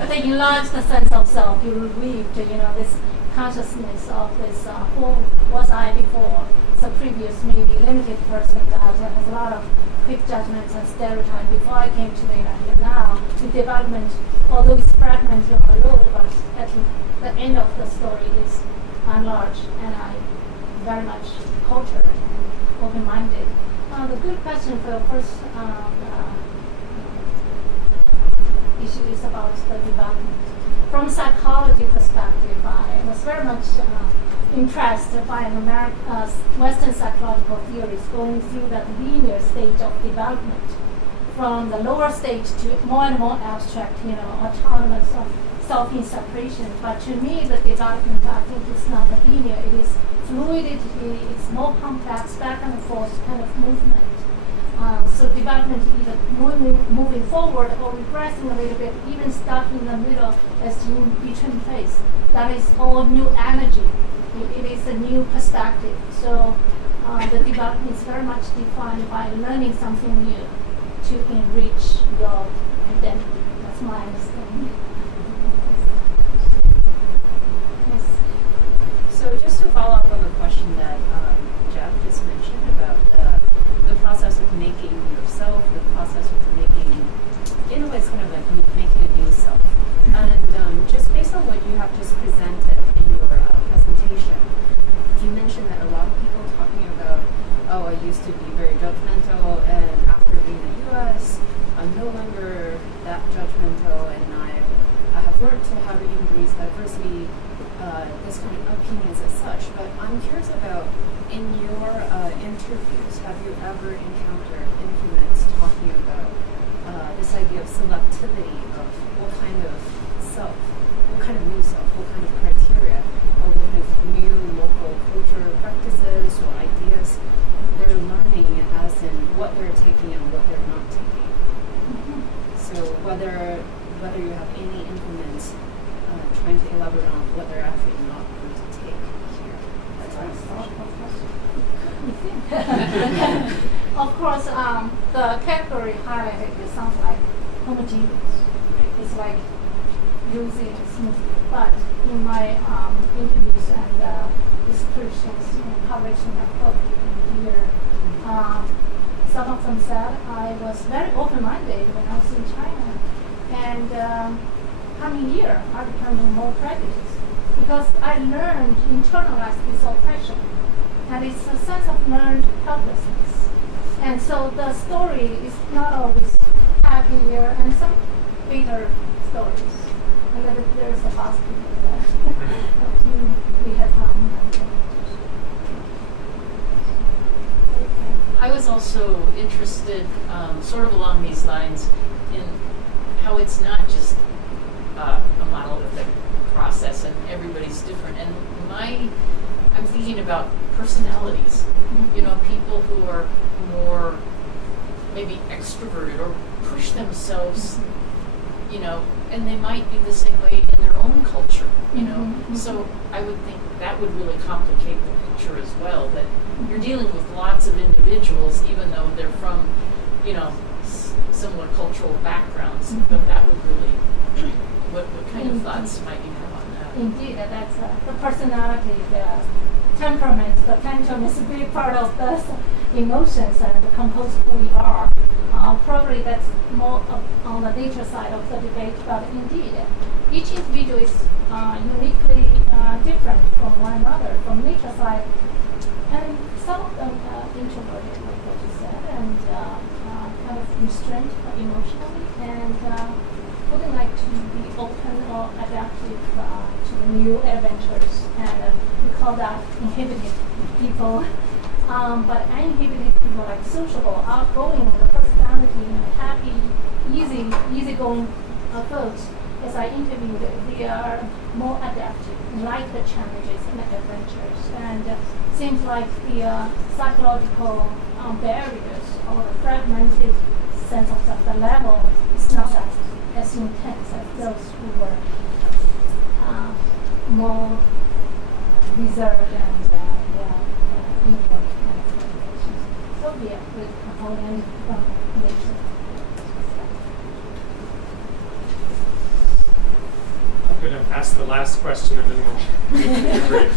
I think you enlarged the sense of self. You relieved, this consciousness of this who was I before. It's a previous, maybe limited person that has a lot of quick judgments and stereotypes before I came to the United. Now, the development, although it's fragmented a little, but at the end of the story is enlarged, and I very much cultured and open-minded. The good question for the first issue is about the development. From a psychology perspective, I was very much impressed by Western psychological theories going through that linear stage of development, from the lower stage to more and more abstract, autonomous of self-separation. But to me, the development, I think, is not linear. It is fluidity, it's more complex, back and forth kind of movement. So development either moving forward or regressing a little bit, even stuck in the middle as in between place. That is all new energy. It is a new perspective. So the development is very much defined by learning something new to enrich your identity. That's my understanding. Yes. So just to follow up on the question that Jeff just mentioned about the process of making yourself, the process of making, in a way, it's kind of like making a new self. And just based on what you have just presented in your presentation, you mentioned that a lot of people talking about, I used to be very judgmental, and after being in the U.S., I'm no longer that judgmental, and I have learned to how to embrace diversity, this kind of opinions as such. But I'm curious about, in your interviews, have you ever encountered influence talking about this idea of selectivity of what kind of self, what kind of new self, what kind of criteria, or what kind of new local culture practices or ideas they're learning, as in what they're taking and what they're not taking? Mm-hmm. So whether you have any influence trying to elaborate on what they're actually not going to take here. That's what Of course, the category highlighted, it sounds like homogeneous. It's like using it smoothly. But in my interviews and descriptions and publishing a book here, some of them said I was very open-minded when I was in China. And coming here, I became more prejudiced because I learned to internalize this oppression. And it's a sense of learned helplessness. And so the story is not always happier, and some bitter stories. And then there's the positive that we have I was also interested, sort of along these lines, in how it's not just a monolithic process, and everybody's different. And I'm thinking about personalities. You know, people who are more maybe extroverted or push themselves, you know, and they might be the same way in their own culture, you know. So I would think that would really complicate the picture as well, that you're dealing with lots of individuals, even though they're from, you know, similar cultural backgrounds, but that would really, what kind of thoughts might you have on that? Indeed, that's the personality, the temperament, the tantrum is a big part of the emotions and compose who we are. Probably that's more on the nature side of the debate, but indeed, each individual is uniquely different from one another. From nature side, and some of them introverted, like what you said, and kind of restrained emotionally, and wouldn't like to be open or adaptive to the new adventures, and we call that inhibited people. But uninhibited people, like sociable, outgoing, the personality, happy, easygoing folks, as I interviewed, they are more adaptive, like the challenges and the adventures, and seems like the psychological barriers or the fragmented sense of self, the level is not as intense as those who were more reserved and introvert. So yeah, with component from nature. I'm going to ask the last question and then we'll break.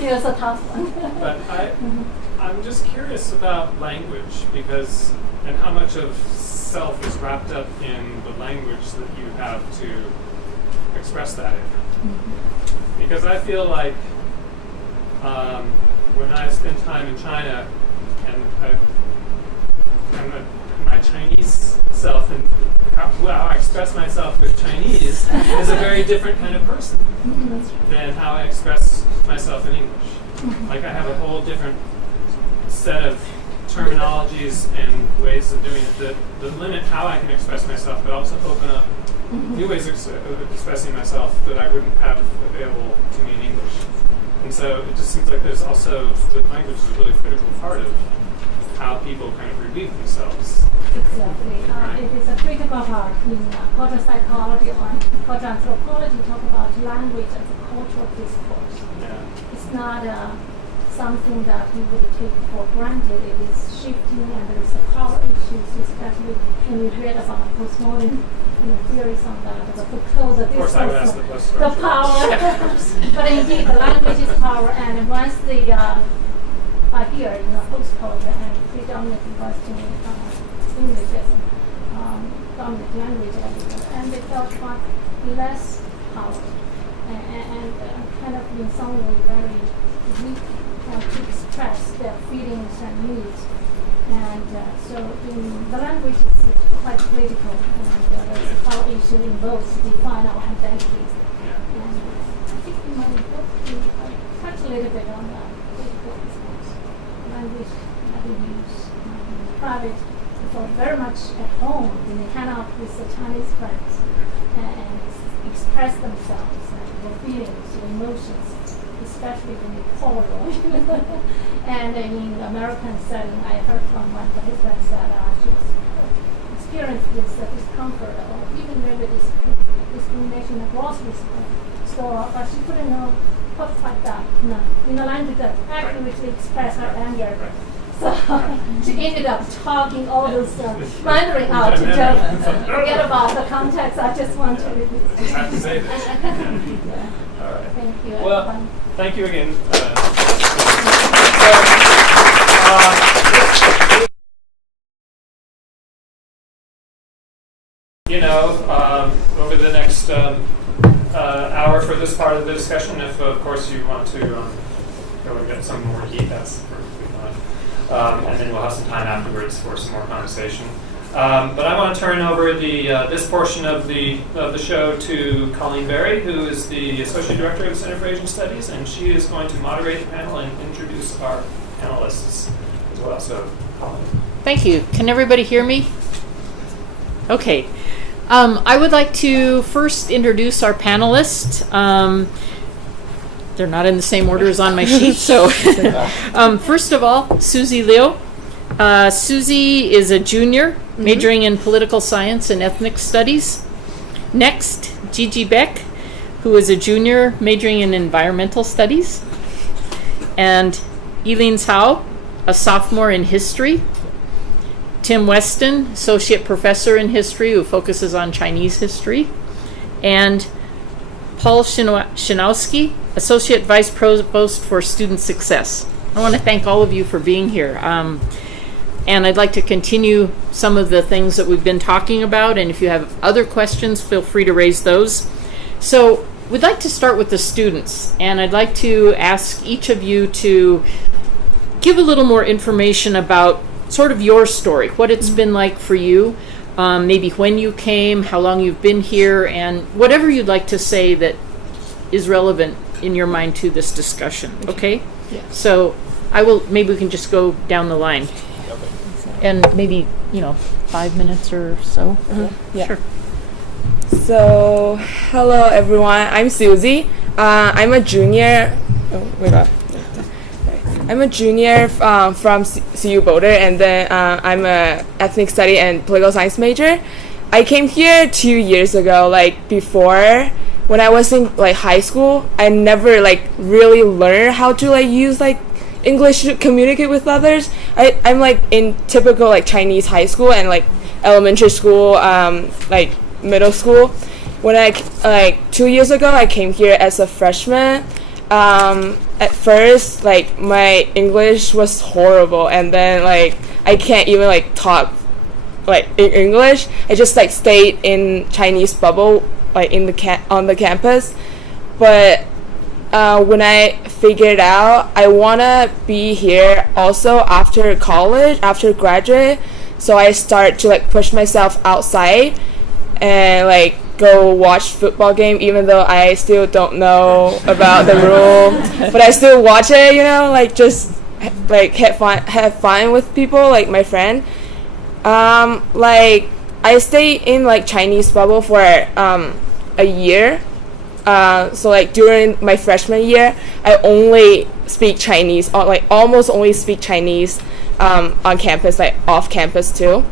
Here's a tough one. But I'm just curious about language, because and how much of self is wrapped up in the language that you have to express that in. Because I feel like when I spend time in China, and my Chinese self and how I express myself with Chinese is a very different kind of person than how I express myself in English. Like I have a whole different set of terminologies and ways of doing it that limit how I can express myself, but also open up new ways of expressing myself that I wouldn't have available to me in English. And so it just seems like there's also, the language is a really critical part of how people kind of reweave themselves. Exactly. It is a critical part in cultural psychology or cultural anthropology, talk about language as a cultural discourse. Yeah. It's not something that we would take for granted. It is shifting, and there is a power issues, especially when we read about postmodern theories on that, the Foucault, the discourse, the power. But indeed, the language is power, and once the here in the post-culture and predominantly Western English as dominant language everywhere, and they felt much less power and kind of in some way very weak to express their feelings and needs. And so the language is quite political, and there's a power issue in both to define our identities. And I think in my book we touch a little bit on that political response. Language that we use in private, we felt very much at home when they hang out with the Chinese friends and express themselves and their feelings, their emotions, especially when they Polaroid. And in the American setting, I heard from one participant that she was experienced this discomfort or even maybe this discrimination in the grocery store, but she couldn't know what to fight that in a language that accurately expressed her anger. So she ended up talking all those Mandarin out to just forget about the context. I just want to repeat. I have to say this. Yeah. All right. Thank you. Well, everyone. thank you again. Over the next hour for this part of the discussion, if of course you want to go and get some more to eat, that's perfectly fine. And then we'll have some time afterwards for some more conversation. But I want to turn over this portion of the show to Colleen Berry, who is the Associate Director of the Center for Asian Studies, and she is going to moderate the panel and introduce our panelists as well. So, Colleen. Thank you. Can everybody hear me? Okay. I would like to first introduce our panelists. they're not in the same order as on my sheet. So, first of all, Susie Liu. Susie is a junior, majoring in political science and ethnic studies. Next, Gigi Beck, who is a junior, majoring in environmental studies. And Eileen Cao, a sophomore in history. Tim Weston, associate professor in history who focuses on Chinese history. And Paul Shinowski, associate vice provost for student success. I want to thank all of you for being here. And I'd like to continue some of the things that we've been talking about. And if you have other questions, feel free to raise those. So we'd like to start with the students. And I'd like to ask each of you to give a little more information about sort of your story, what it's been like for you, maybe when you came, how long you've been here, and whatever you'd like to say that is relevant in your mind to this discussion. Okay? Yeah. So maybe we can just go down the line. And maybe, 5 minutes or so. Yeah. Sure. So, hello everyone. I'm Susie. I'm a junior. I'm a junior from CU Boulder, and then I'm a ethnic study and political science major. I came here 2 years ago. Before, when I was in high school, I never really learned how to use English to communicate with others. I'm in typical Chinese high school and elementary school, middle school. When I 2 years ago, I came here as a freshman. At first, my English was horrible, and then I can't even talk in English. I just stayed in Chinese bubble on the campus. But when I figured out I wanna be here also after college, after graduate, so I start to like push myself outside and go watch football game, even though I still don't know about the rule, but I still watch it, just have fun with people, like my friend. I stayed in Chinese bubble for a year. So during my freshman year, I only speak Chinese, or almost only speak Chinese on campus, off campus too.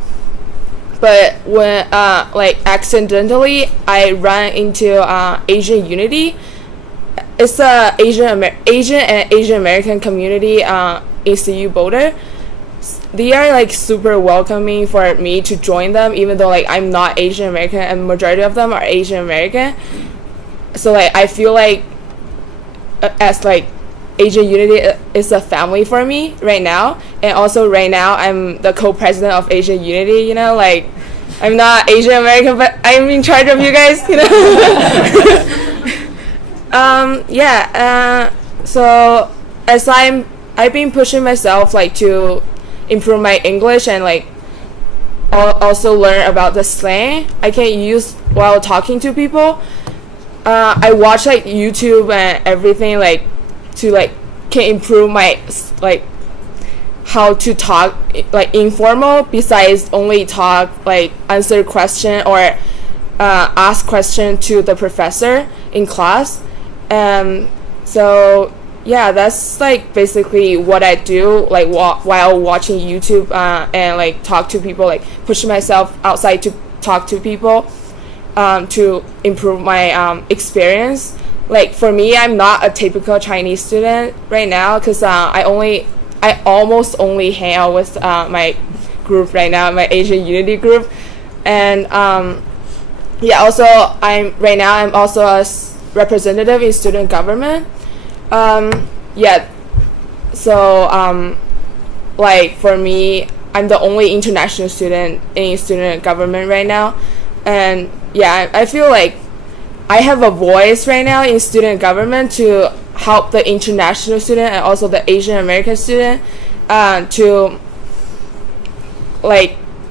But when accidentally I ran into Asian Unity. It's a Asian and Asian American community in CU Boulder. They are super welcoming for me to join them, even though I'm not Asian American, and majority of them are Asian American. So I feel as Asian Unity is a family for me right now, and also right now I'm the co-president of Asian Unity. I'm not Asian American, but I'm in charge of you guys. So as I've been pushing myself to improve my English and also learn about the slang I can use while talking to people. I watch YouTube and everything to can improve my how to talk informal, besides only talk answer question or ask question to the professor in class. So yeah, that's basically what I do while watching YouTube and talk to people, pushing myself outside to talk to people to improve my experience. For me, I'm not a typical Chinese student right now, because I almost only hang out with my group right now, my Asian Unity group. And also I'm also a representative in student government. So for me, I'm the only international student in student government right now. And yeah, I feel I have a voice right now in student government to help the international student and also the Asian American student to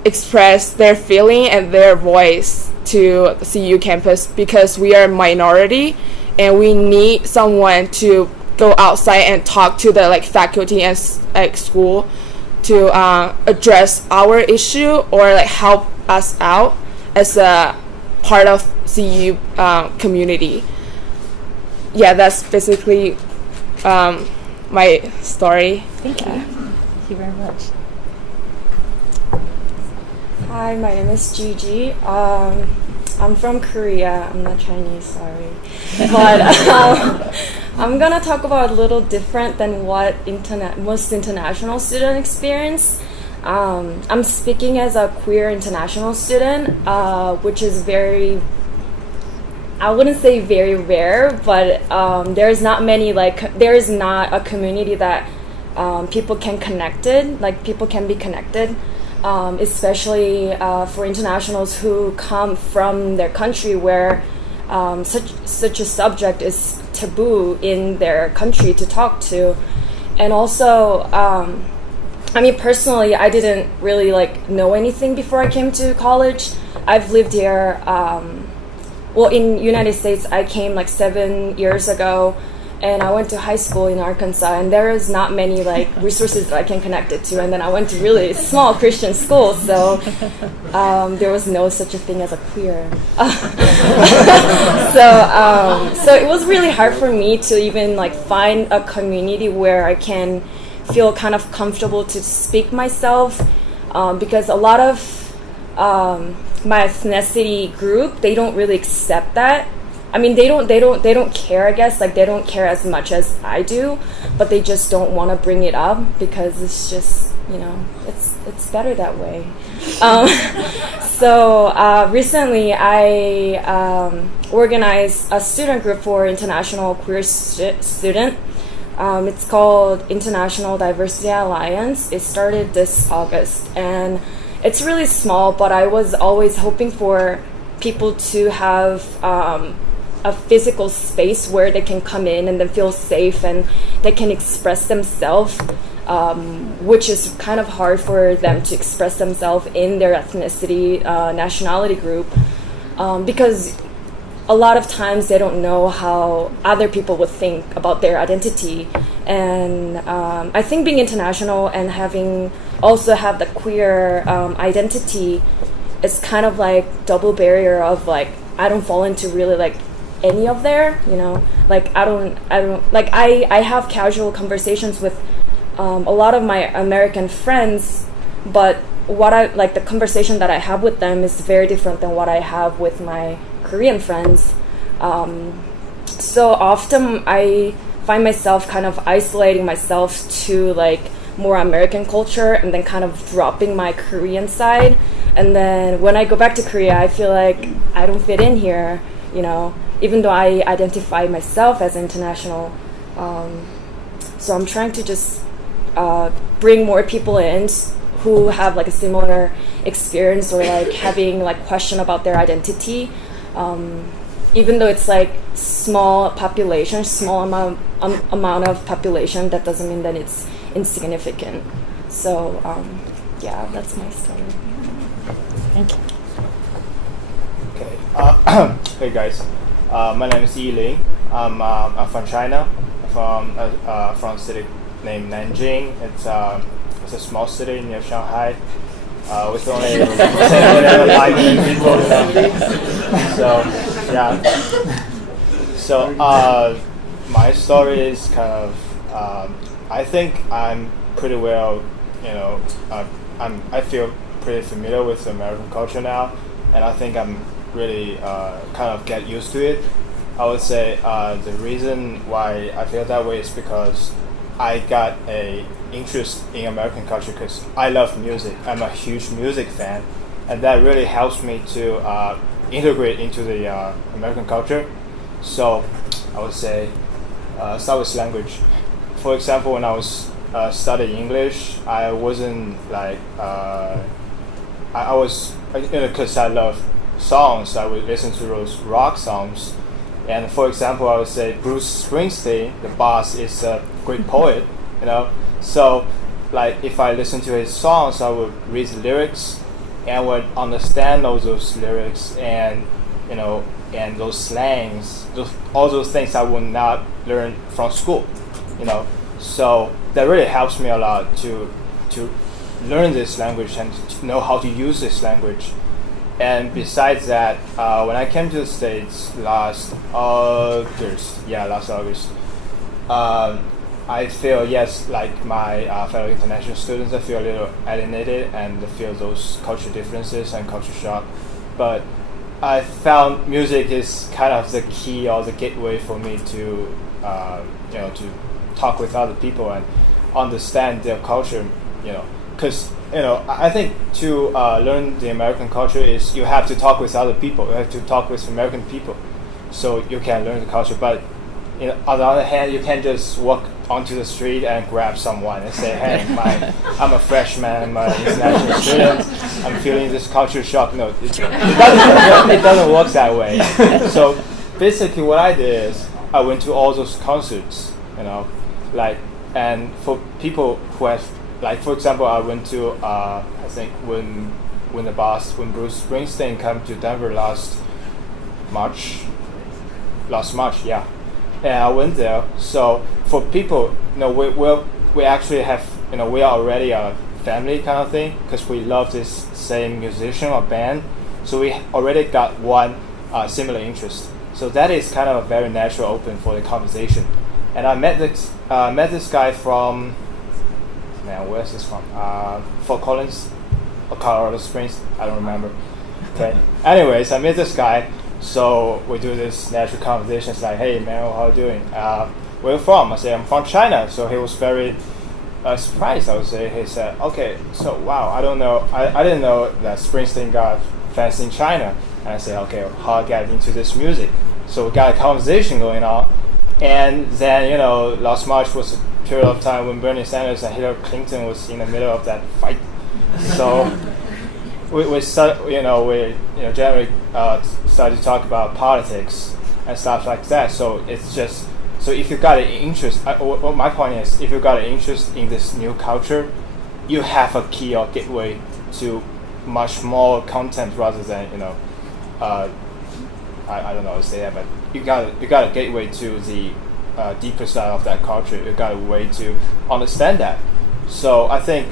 express their feeling and their voice to the CU campus, because we are a minority and we need someone to go outside and talk to the faculty and school to address our issue or help us out as a part of CU community. yeah, that's basically my story. Thank you. Thank you very much. Hi, my name is Gigi. I'm from Korea. I'm not Chinese, sorry. But I'm gonna talk about a little different than what most international student experience. I'm speaking as a queer international student, which is very, I wouldn't say very rare, but there's not many, there is not a community that people can be connected, especially for internationals who come from their country where such a subject is taboo in their country to talk to. And also, I mean, personally, I didn't really know anything before I came to college. I've lived here, in United States, I came 7 years ago, and I went to high school in Arkansas, and there is not many resources that I can connect it to. And then I went to really small Christian school, so there was no such a thing as a queer. So it was really hard for me to even find a community where I can feel kind of comfortable to speak myself, because a lot of my ethnicity group, they don't really accept that. I mean, they don't care, I guess. They don't care as much as I do, but they just don't want to bring it up because it's just, it's better that way. So recently I organized a student group for international queer student. It's called International Diversity Alliance. It started this August, and it's really small, but I was always hoping for people to have a physical space where they can come in and then feel safe and they can express themselves, which is kind of hard for them to express themselves in their ethnicity, nationality group, because a lot of times they don't know how other people would think about their identity. And I think being international and also have the queer identity is kind of double barrier of I don't fall into really any of there, I have casual conversations with a lot of my American friends, but what the conversation that I have with them is very different than what I have with my Korean friends. So often I find myself kind of isolating myself to more American culture and then kind of dropping my Korean side. And then when I go back to Korea, I feel like I don't fit in here, even though I identify myself as international. So I'm trying to just bring more people in who have a similar experience or having question about their identity. Even though it's small population, small amount of population, that doesn't mean that it's insignificant. So yeah, that's my story. Thank you. Okay. Hey guys, my name is Yiling. I'm from China, from a city named Nanjing. It's a small city near Shanghai. With only 5 million people. So yeah. So my story is kind of. I think I'm pretty well. I feel pretty familiar with American culture now, and I think I'm really kind of get used to it. I would say the reason why I feel that way is because I got a interest in American culture because I love music. I'm a huge music fan, and that really helps me to integrate into the American culture. So I would say start with language. For example, when I was studying English, I wasn't I was because I love songs. I would listen to those rock songs, and for example, I would say Bruce Springsteen, the boss, is a great poet. So if I listen to his songs, I would read the lyrics and would understand all those lyrics and and those slangs, all those things I would not learn from school. So that really helps me a lot to learn this language and to know how to use this language. And besides that, when I came to the States last August, I feel, yes, like my fellow international students, I feel a little alienated and feel those cultural differences and culture shock. But I found music is kind of the key or the gateway for me to, to talk with other people and understand their culture, because I think to learn the American culture is you have to talk with other people. You have to talk with American people, so you can learn the culture. But on the other hand, you can't just walk onto the street and grab someone and say, "Hey, I'm a freshman, I'm an international student, I'm feeling this culture shock." No, it doesn't work that way. So basically, what I did is I went to all those concerts, and for people who have, like, for example, I went to I think when Bruce Springsteen came to Denver last March, yeah. And I went there. So for people, we actually have, we are already a family kind of thing because we love this same musician or band. So we already got one similar interest. So that is kind of a very natural open for the conversation. And I met this guy from, where's this from? Fort Collins or Colorado Springs, I don't remember. Okay. Anyways, I met this guy. So we do this natural conversations like, "Hey man, how are you doing? Where are you from?" I say, "I'm from China." So he was very surprised, I would say. He said, "Okay, so wow, I didn't know that Springsteen got fans in China." And I said, "Okay, how I get into this music?" So we got a conversation going on. And then, last March was a period of time when Bernie Sanders and Hillary Clinton was in the middle of that fight. So we generally started to talk about politics and stuff like that. So it's just, so if you got an interest, my point is, if you got an interest in this new culture, you have a key or gateway to much more content rather than, I don't know how to say that, but you got a gateway to the deeper side of that culture. You got a way to understand that. So I think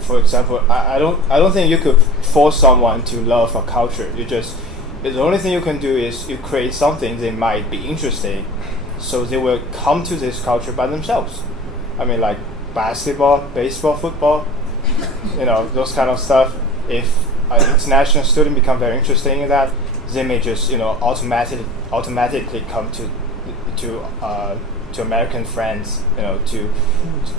for example, I don't think you could force someone to love a culture. The only thing you can do is you create something they might be interested in, so they will come to this culture by themselves. I mean, like basketball, baseball, football, those kind of stuff. If an international student become very interested in that, they may just automatically come to American friends,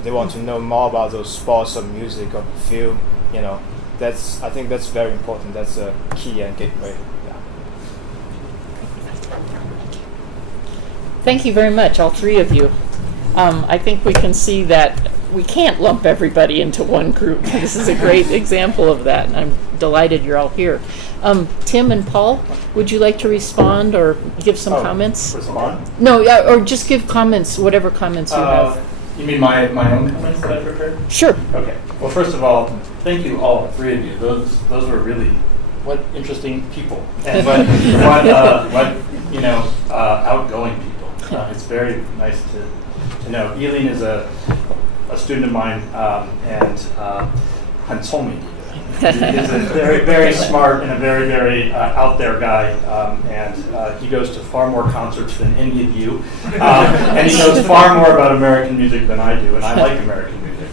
they want to know more about those sports or music or film, I think that's very important. That's a key and gateway. Yeah. Thank you very much, all three of you. I think we can see that we can't lump everybody into one group. This is a great example of that, and I'm delighted you're all here. Tim and Paul, would you like to respond or give some comments? Respond? No, or just give comments, whatever comments you have. You mean my own comments that I prepared? Sure. Okay. Well, first of all, thank you all three of you. Those were really what interesting people, and what outgoing people. It's very nice to know. Eileen is a student of mine, and Han Solmi. He is a very, very smart and a very, very out there guy, and he goes to far more concerts than any of you, and he knows far more about American music than I do, and I like American music.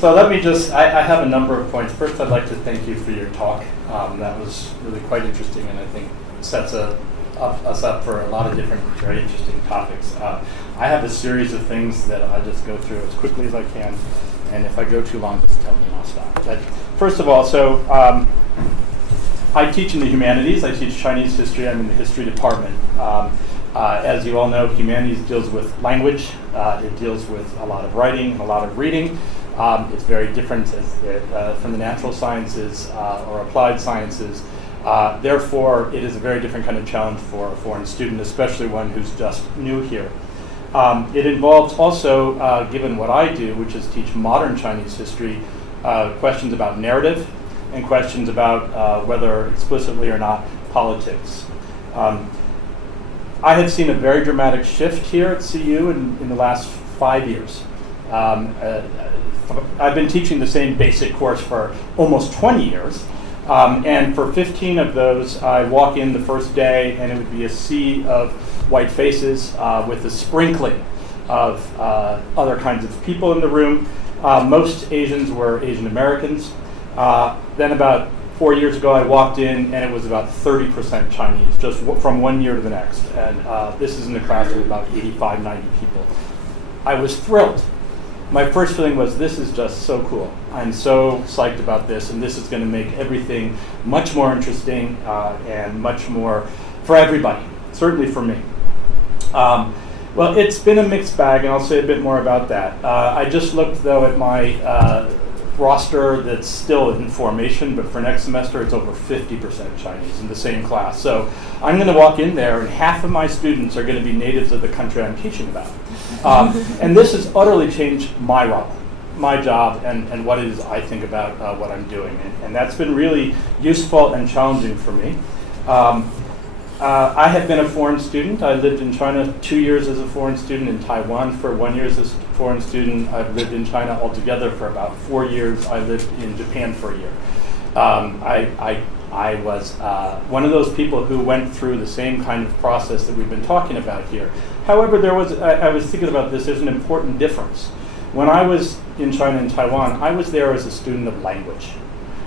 So let me I have a number of points. First, I'd like to thank you for your talk. That was really quite interesting, and I think sets us up for a lot of different very interesting topics. I have a series of things that I just go through as quickly as I can, and if I go too long, just tell me and I'll stop. But first of all, I teach in the humanities. I teach Chinese history. I'm in the history department. As you all know, humanities deals with language. It deals with a lot of writing and a lot of reading. It's very different from the natural sciences or applied sciences. Therefore, it is a very different kind of challenge for a foreign student, especially one who's just new here. It involves also, given what I do, which is teach modern Chinese history, questions about narrative and questions about whether explicitly or not politics. I have seen a very dramatic shift here at CU in the last 5 years. I've been teaching the same basic course for almost 20 years. And for 15 of those, I walk in the first day and it would be a sea of white faces with a sprinkling of other kinds of people in the room. Most Asians were Asian Americans. Then about 4 years ago, I walked in and it was about 30% Chinese, just from one year to the next. And this is in a class of about 85, 90 people. I was thrilled. My first feeling was, this is just so cool. I'm so psyched about this, and this is going to make everything much more interesting and much more for everybody, certainly for me. Well, it's been a mixed bag, and I'll say a bit more about that. I just looked, though, at my roster that's still in formation, but for next semester, it's over 50% Chinese in the same class. So I'm going to walk in there, and half of my students are going to be natives of the country I'm teaching about. And this has utterly changed my role, my job, and what it is I think about what I'm doing. And that's been really useful and challenging for me. I have been a foreign student. I lived in China 2 years as a foreign student, in Taiwan for 1 year as a foreign student. I've lived in China altogether for about 4 years. I lived in Japan for a year. I was one of those people who went through the same kind of process that we've been talking about here. However, I was thinking about this, there's an important difference. When I was in China and Taiwan, I was there as a student of language.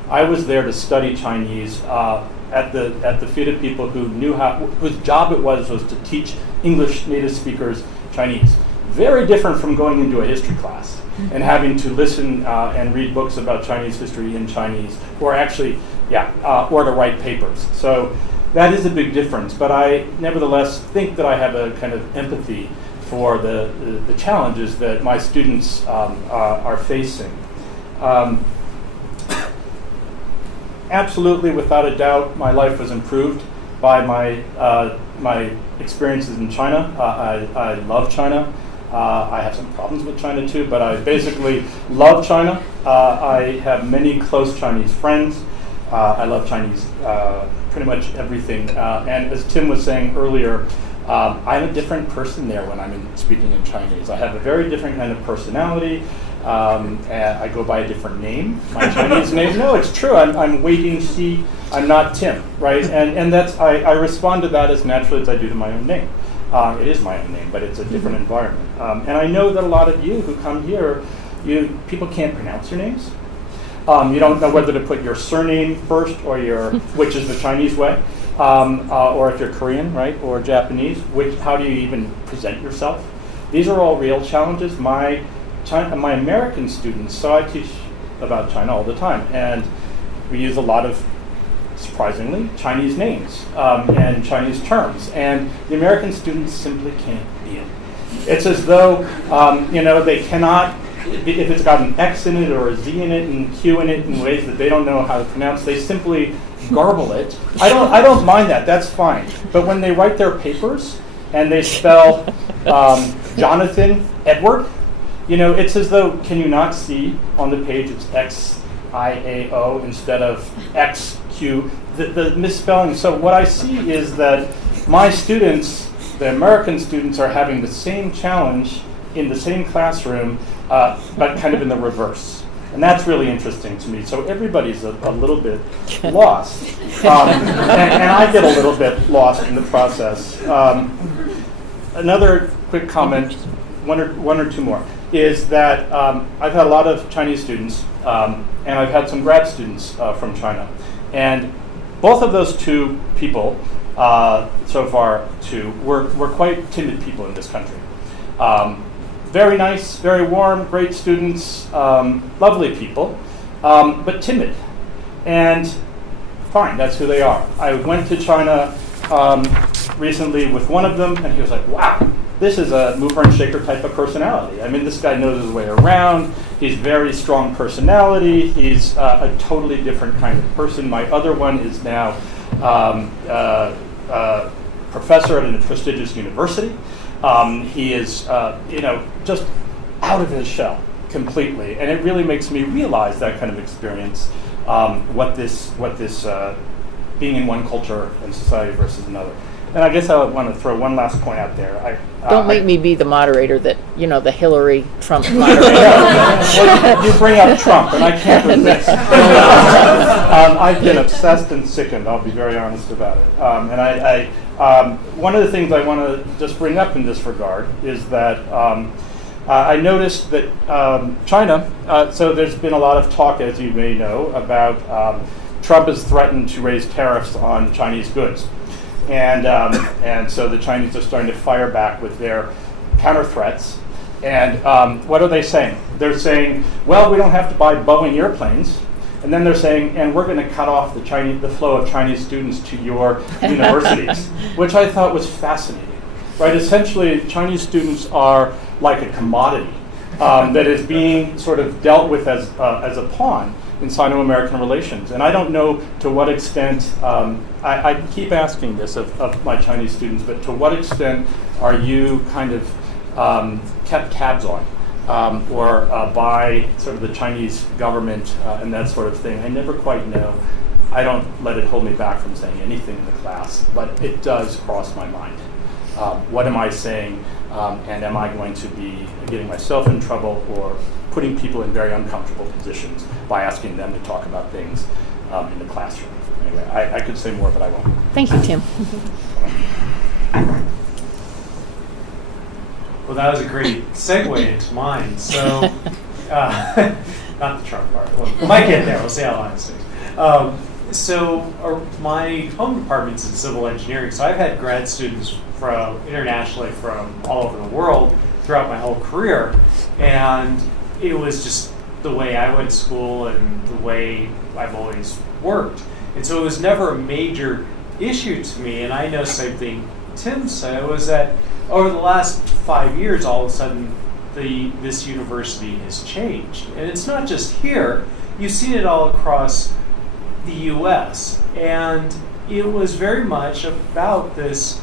I was there to study Chinese at the feet of people who knew whose job it was to teach English native speakers Chinese. Very different from going into a history class and having to listen and read books about Chinese history in Chinese, or actually, or to write papers. So that is a big difference, but I nevertheless think that I have a kind of empathy for the challenges that my students are facing. Absolutely, without a doubt, my life was improved by my experiences in China. I love China. I have some problems with China too, but I basically love China. I have many close Chinese friends. I love Chinese, pretty much everything. And as Tim was saying earlier, I'm a different person there when I'm speaking in Chinese. I have a very different kind of personality. I go by a different name, my Chinese name. No, it's true. I'm Wei Dingxi. I'm not Tim, right? And that's I respond to that as naturally as I do to my own name. It is my own name, but it's a different environment. And I know that a lot of you who come here, people can't pronounce your names. You don't know whether to put your surname first or which is the Chinese way, or if you're Korean, right, or Japanese, how do you even present yourself? These are all real challenges. My American students, so I teach about China all the time, and we use a lot of, surprisingly, Chinese names and Chinese terms, and the American students simply can't be it. It's as though, they cannot, if it's got an X in it or a Z in it and Q in it in ways that they don't know how to pronounce, they simply garble it. I don't mind that, that's fine. But when they write their papers and they spell Jonathan Edward, it's as though, can you not see on the page it's X-I-A-O instead of X-Q, the misspelling. So what I see is that my students, the American students, are having the same challenge in the same classroom, but kind of in the reverse. And that's really interesting to me. So everybody's a little bit lost. And I get a little bit lost in the process. Another quick comment, one or two more, is that I've had a lot of Chinese students, and I've had some grad students from China. And both of those two people, so far, were quite timid people in this country. Very nice, very warm, great students, lovely people, but timid. And fine, that's who they are. I went to China recently with one of them, and he was like, wow, this is a mover and shaker type of personality. I mean, this guy knows his way around. He's very strong personality. He's a totally different kind of person. My other one is now professor at a prestigious university. He is, just out of his shell completely, and it really makes me realize that kind of experience, what this being in one culture and society versus another. And I guess I want to throw one last point out there. Don't make me be the moderator that, the Hillary Trump moderator. Well, you bring up Trump, and I can't resist. I've been obsessed and sickened, I'll be very honest about it. And one of the things I want to just bring up in this regard is that I noticed that China, so there's been a lot of talk, as you may know, about Trump has threatened to raise tariffs on Chinese goods. And so the Chinese are starting to fire back with their counter threats. And what are they saying? They're saying, well, we don't have to buy Boeing airplanes. And then they're saying, and we're going to cut off the flow of Chinese students to your universities, which I thought was fascinating. Right? Essentially, Chinese students are like a commodity that is being sort of dealt with as a pawn in Sino-American relations. And I don't know to what extent, I keep asking this of my Chinese students, but to what extent are you kind of kept tabs on or by sort of the Chinese government and that sort of thing? I never quite know. I don't let it hold me back from saying anything in the class, but it does cross my mind. What am I saying, and am I going to be getting myself in trouble or putting people in very uncomfortable positions by asking them to talk about things in the classroom? Anyway, I could say more, but I won't. Thank you, Tim. Well, that was a great segue into mine. So, not the Trump part. We might get there. We'll see how long it takes. My home department's in civil engineering, so I've had grad students from internationally from all over the world throughout my whole career, and it was just the way I went to school and the way I've always worked. And so it was never a major issue to me, and I know the same thing Tim said, was that over the last 5 years, all of a sudden, this university has changed. And it's not just here. You've seen it all across the U.S. And it was very much about this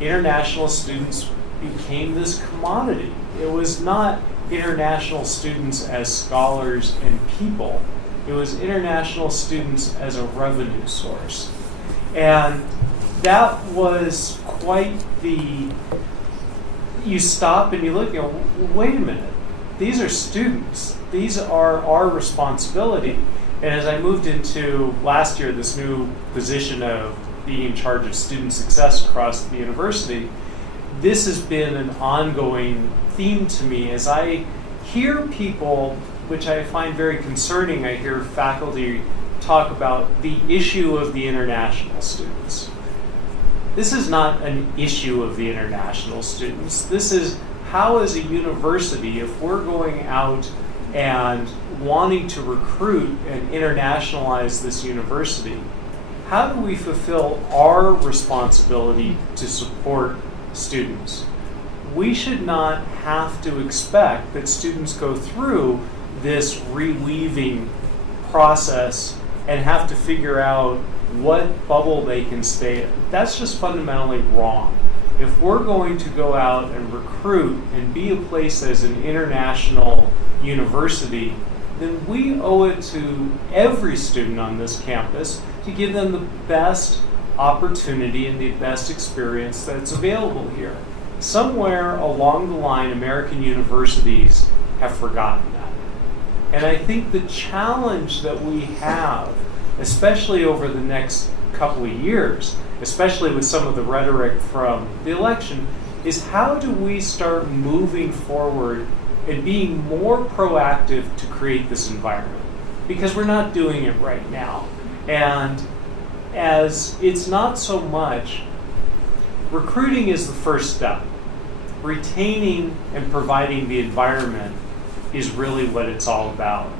international students became this commodity. It was not international students as scholars and people. It was international students as a revenue source. And that was quite you stop and you look, wait a minute, these are students. These are our responsibility. And as I moved into last year this new position of being in charge of student success across the university, this has been an ongoing theme to me as I hear people, which I find very concerning, I hear faculty talk about the issue of the international students. This is not an issue of the international students. This is how, as a university, if we're going out and wanting to recruit and internationalize this university, how do we fulfill our responsibility to support students? We should not have to expect that students go through this reweaving process and have to figure out what bubble they can stay in. That's just fundamentally wrong. If we're going to go out and recruit and be a place as an international university, then we owe it to every student on this campus to give them the best opportunity and the best experience that's available here. Somewhere along the line, American universities have forgotten that. And I think the challenge that we have, especially over the next couple of years, especially with some of the rhetoric from the election, is how do we start moving forward and being more proactive to create this environment? Because we're not doing it right now. And as it's not so much, recruiting is the first step. Retaining and providing the environment is really what it's all about.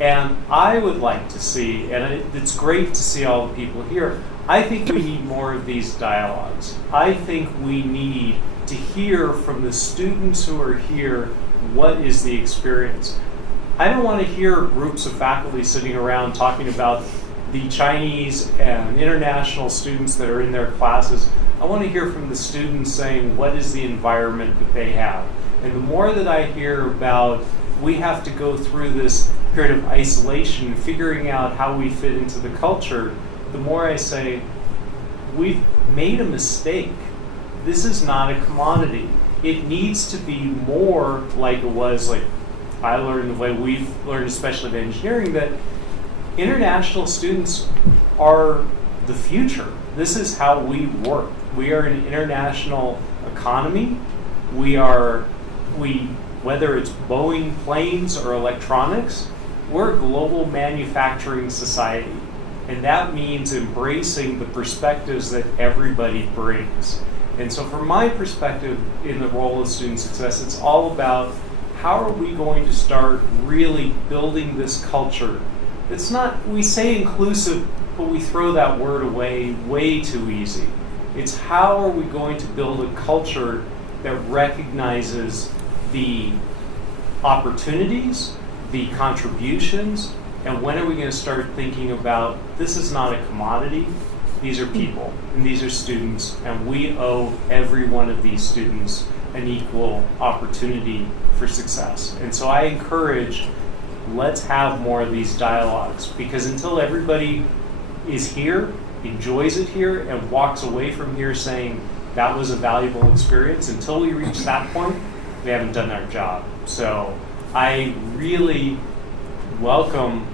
And I would like to see, and it's great to see all the people here, I think we need more of these dialogues. I think we need to hear from the students who are here what is the experience. I don't want to hear groups of faculty sitting around talking about the Chinese and international students that are in their classes. I want to hear from the students saying what is the environment that they have. And the more that I hear about we have to go through this period of isolation, figuring out how we fit into the culture, the more I say, we've made a mistake. This is not a commodity. it needs to be more like it was, like I learned, the way we've learned, especially in engineering, that international students are the future. This is how we work. We are an international economy. Whether it's Boeing planes or electronics, we're a global manufacturing society. And that means embracing the perspectives that everybody brings. And so from my perspective in the role of student success, it's all about how are we going to start really building this culture. It's not, we say inclusive, but we throw that word away way too easy. It's how are we going to build a culture that recognizes the opportunities, the contributions, and when are we going to start thinking about this is not a commodity, these are people, and these are students, and we owe every one of these students an equal opportunity for success. And so I encourage, let's have more of these dialogues, because until everybody is here, enjoys it here, and walks away from here saying that was a valuable experience, until we reach that point, we haven't done our job. So I really welcome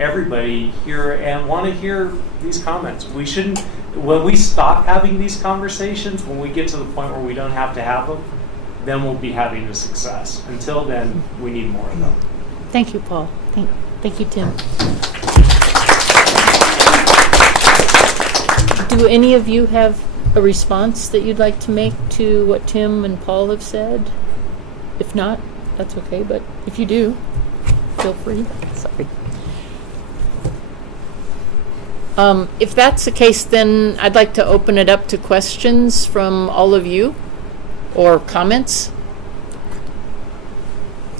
everybody here and want to hear these comments. We shouldn't, when we stop having these conversations, when we get to the point where we don't have to have them, then we'll be having a success. Until then, we need more of them. Thank you, Paul. Thank you, Tim. Do any of you have a response that you'd like to make to what Tim and Paul have said? If not, that's okay, but if you do, feel free. Sorry. If that's the case, then I'd like to open it up to questions from all of you or comments.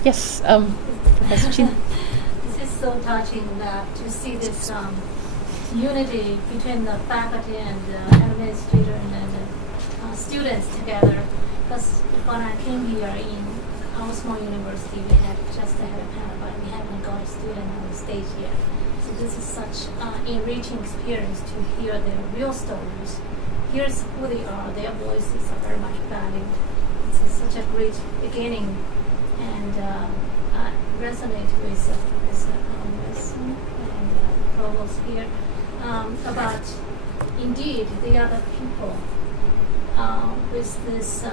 Yes, Professor Qin. This is so touching to see this unity between the faculty and administrator and students together. Because when I came here in our small university, we had just had a panel, but we haven't got a student on the stage yet. So this is such an enriching experience to hear their real stories. Here's who they are. Their voices are very much valued. It's such a great beginning, and I resonate with and provost here about indeed they are the people with this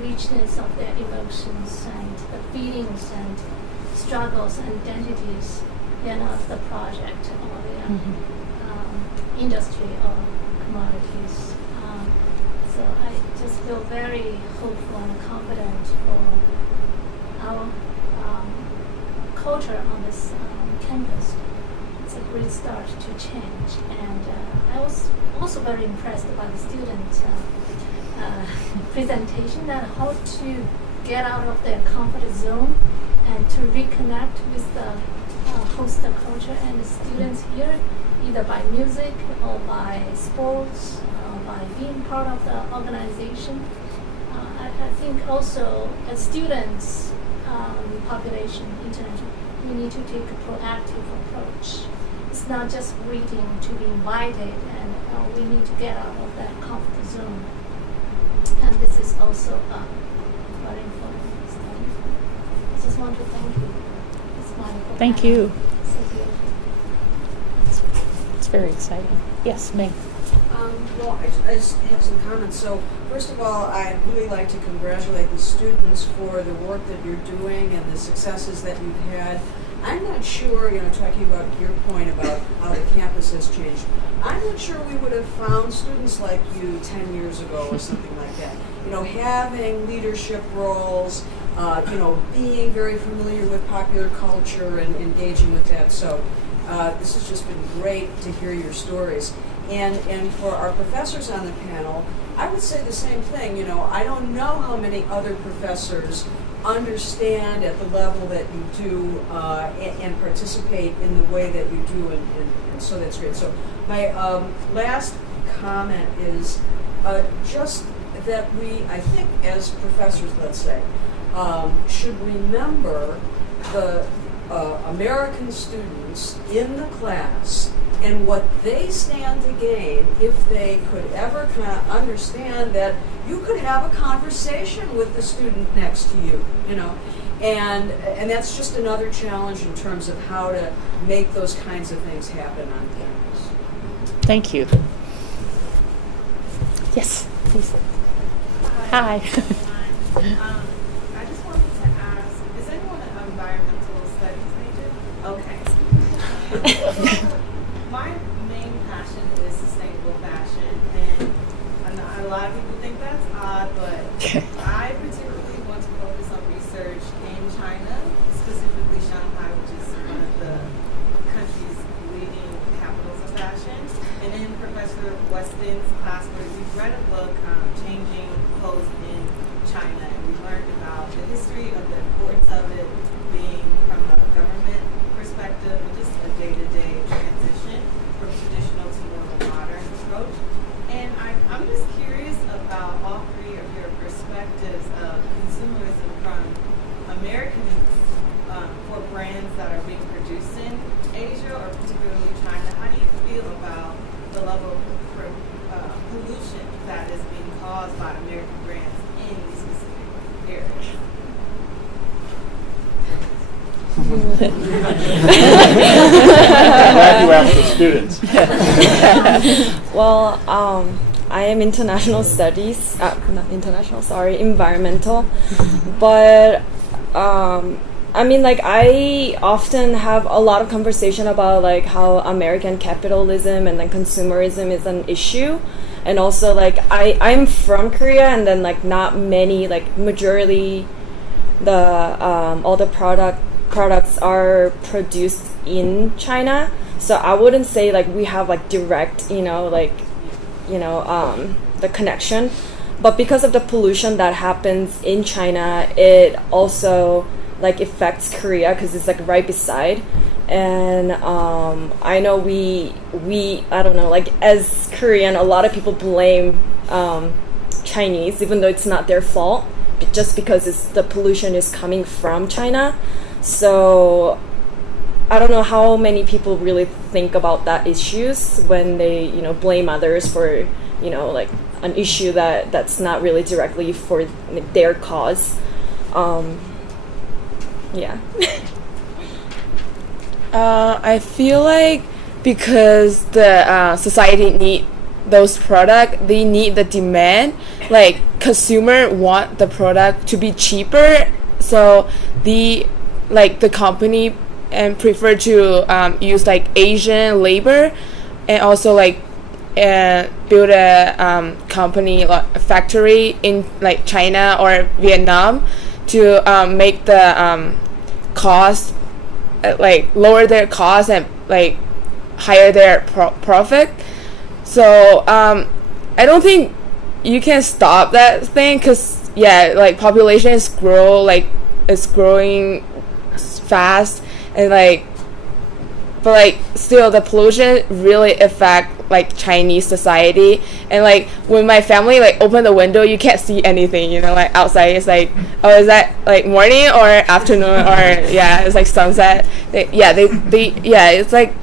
richness of their emotions and the feelings and struggles and identities. They are not the project or the industry or commodities. So I just feel very hopeful and confident for our culture on this campus. It's a great start to change. And I was also very impressed by the student presentation that how to get out of their comfort zone and to reconnect with the host culture and the students here, either by music or by sports, by being part of the organization. I think also as students population international, we need to take a proactive approach. It's not just waiting to be invited, and we need to get out of that comfort zone. And this is also very important study. I just want to thank you. Thank you. It's very exciting. Yes, Meg. Well, I just have some comments. So, first of all, I'd really like to congratulate the students for the work that you're doing and the successes that you've had. I'm not sure, talking about your point about how the campus has changed, I'm not sure we would have found students like you 10 years ago or something like that. Having leadership roles, being very familiar with popular culture and engaging with that. So this has just been great to hear your stories. And for our professors on the panel, I would say the same thing. I don't know how many other professors understand at the level that you do and participate in the way that you do, and so that's great. So my last comment is just that we, I think as professors, let's say, should remember the American students in the class and what they stand to gain if they could ever kind of understand that you could have a conversation with the student next to you, you know. And that's just another challenge in terms of how to make those kinds of things happen on campus. Thank you. Yes, please. Hi. I just wanted to ask, is anyone an environmental studies major? Okay. My main passion is sustainable fashion, and I know a lot of people think that's odd, but I particularly want to focus on research in China, specifically Shanghai, which is one of the country's leading capitals of fashion. And in Professor Weston's class, we read a book, Changing Clothes in China, and we learned about the history of the importance of it being from a government perspective and just a day-to-day transition from traditional to more of a modern approach. And I'm just curious about all three of your perspectives of consumerism from Americans for brands that are being produced in Asia or particularly China. How do you feel about the level of pollution that is being caused by American brands in these specific areas? Glad you asked the students. Well, I am international studies, not international, sorry, environmental. But I mean, like, I often have a lot of conversation about like how American capitalism and then consumerism is an issue. And also, like, I'm from Korea, and then like not many, like majority all the products are produced in China. So I wouldn't say like we have like direct, the connection. But because of the pollution that happens in China, it also like affects Korea because it's like right beside. And I know we I don't know, like as Korean, a lot of people blame Chinese, even though it's not their fault, just because the pollution is coming from China. So I don't know how many people really think about that issues when they, blame others for, like an issue that's not really directly for their cause. Yeah. I feel like because the society need those products, they need the demand. Like consumer want the product to be cheaper, so the company and prefer to use like Asian labor, and also like build a company, like a factory in like China or Vietnam to make the cost, like lower their cost and like higher their profit. So I don't think you can stop that thing, because like population is growing fast, and but like still the pollution really affect like Chinese society. And like when my family like open the window, you can't see anything, like outside. It's like, oh, is that like morning or afternoon, or it's like sunset. It's like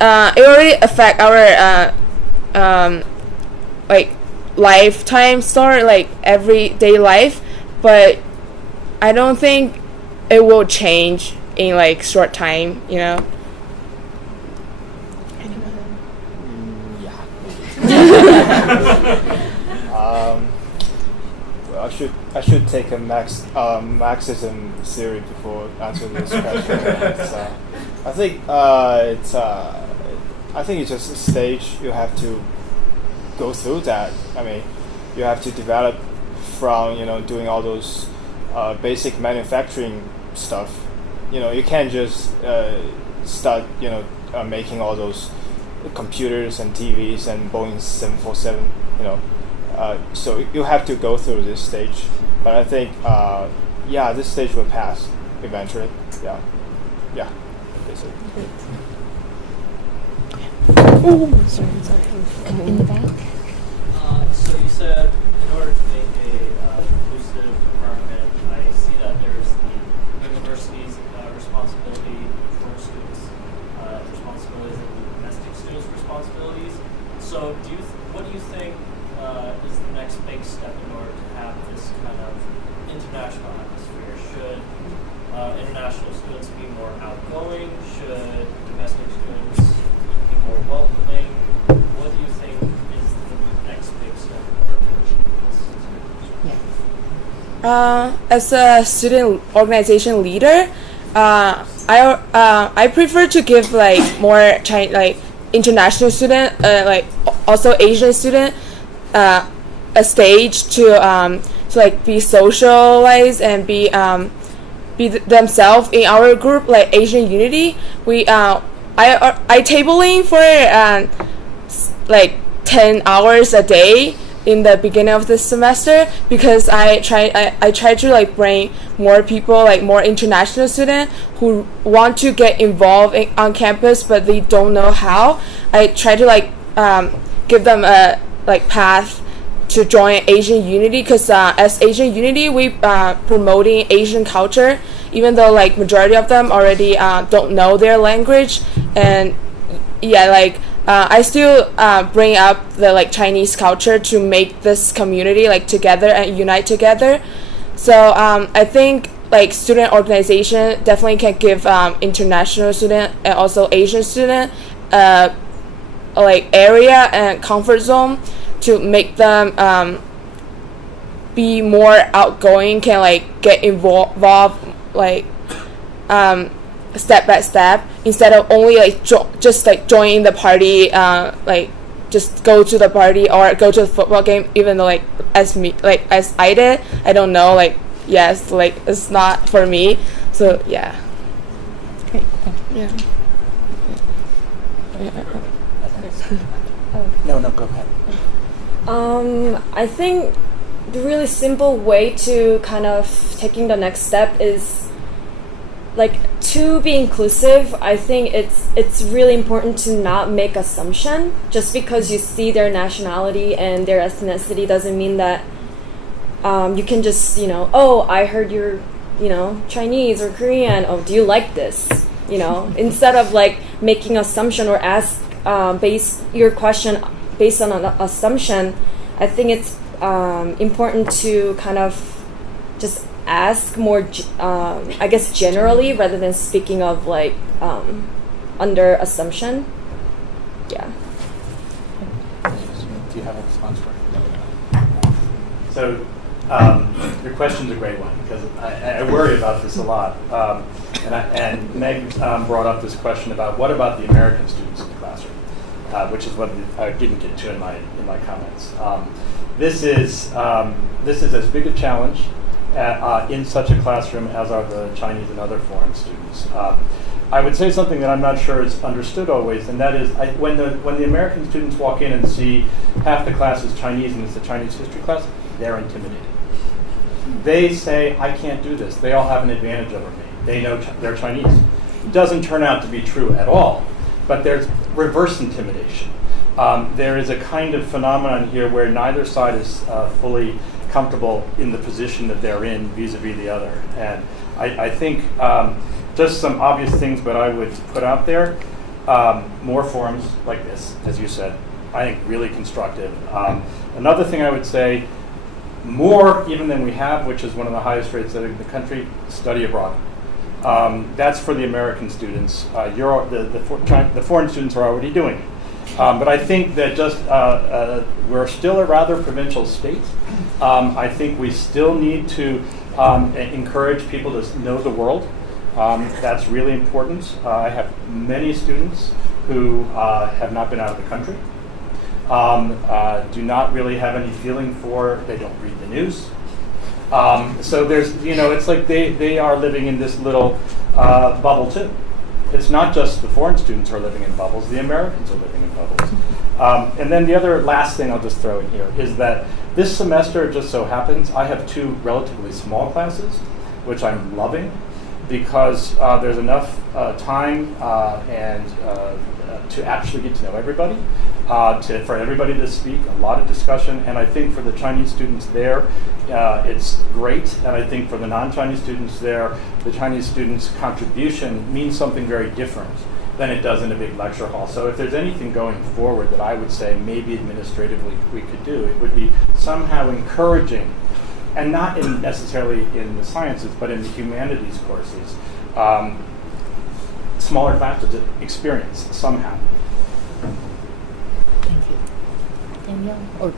it already affect our like lifetime story, like everyday life, but I don't think it will change in like short time, Well, I should take a Marxism theory before answering this question. I think it's just a stage you have to go through that. I mean, you have to develop from doing all those basic manufacturing stuff. You can't just start making all those computers and TVs and Boeing 747. So you have to go through this stage. But I think this stage will pass eventually. Yeah. Basically. Sorry. In the back. So you said in order to make a inclusive environment, I see that there's the university's responsibility for students' responsibilities and international atmosphere? Should international students be more outgoing? Should domestic students be more welcoming? What do you think is the next big step in order to achieve this? As a student organization leader, I prefer to give like more international student, like also Asian student, a stage to like be socialized and be themselves in our group, like Asian Unity. I tabling for like 10 hours a day in the beginning of the semester, because I try to like bring more people, like more international students who want to get involved on campus but they don't know how. I try to like give them a like path to join Asian Unity, because as Asian Unity we promoting Asian culture, even though like majority of them already don't know their language. And yeah, like I still bring up the like Chinese culture to make this community like together and unite together. So I think like student organization definitely can give international student and also Asian student like area and comfort zone to make them be more outgoing, can like get involved like step by step, instead of only like just like joining the party, like just go to the party or go to the football game, even though like as I did, I don't know, like yes, like it's not for me. So yeah. Great, thank you. Yeah. Oh. No, go ahead. I think the really simple way to kind of taking the next step is like to be inclusive. I think it's really important to not make assumption. Just because you see their nationality and their ethnicity doesn't mean that you can just, oh, I heard you're, Chinese or Korean. Oh, do you like this? Instead of like making assumption or ask base your question based on an assumption, I think it's important to kind of just ask more, I guess, generally rather than speaking of like under assumption. Yeah. Do you have a response for it? So your question's a great one, because I worry about this a lot. And Meg brought up this question about what about the American students in the classroom, which is what I didn't get to in my comments. This is as big a challenge in such a classroom as are the Chinese and other foreign students. I would say something that I'm not sure is understood always, and that is when the American students walk in and see half the class is Chinese and it's a Chinese history class, they're intimidated. They say, I can't do this. They all have an advantage over me. They know they're Chinese. It doesn't turn out to be true at all, but there's reverse intimidation. There is a kind of phenomenon here where neither side is fully comfortable in the position that they're in vis-a-vis the other. And I think just some obvious things, but I would put out there, more forums like this, as you said, I think really constructive. Another thing I would say, more even than we have, which is one of the highest rates in the country, study abroad. That's for the American students. The foreign students are already doing it. But I think that just we're still a rather provincial state. I think we still need to encourage people to know the world. That's really important. I have many students who have not been out of the country, do not really have any feeling they don't read the news. So there's, it's like they are living in this little bubble too. It's not just the foreign students who are living in bubbles, the Americans are living in bubbles. And then the other last thing I'll just throw in here is that this semester, it just so happens, I have 2 relatively small classes, which I'm loving, because there's enough time and to actually get to know everybody, for everybody to speak, a lot of discussion, and I think for the Chinese students there, it's great, and I think for the non-Chinese students there, the Chinese students' contribution means something very different than it does in a big lecture hall. So if there's anything going forward that I would say maybe administratively we could do, it would be somehow encouraging and not necessarily in the sciences, but in the humanities courses, smaller classes experience somehow. Thank you. Danielle? Or,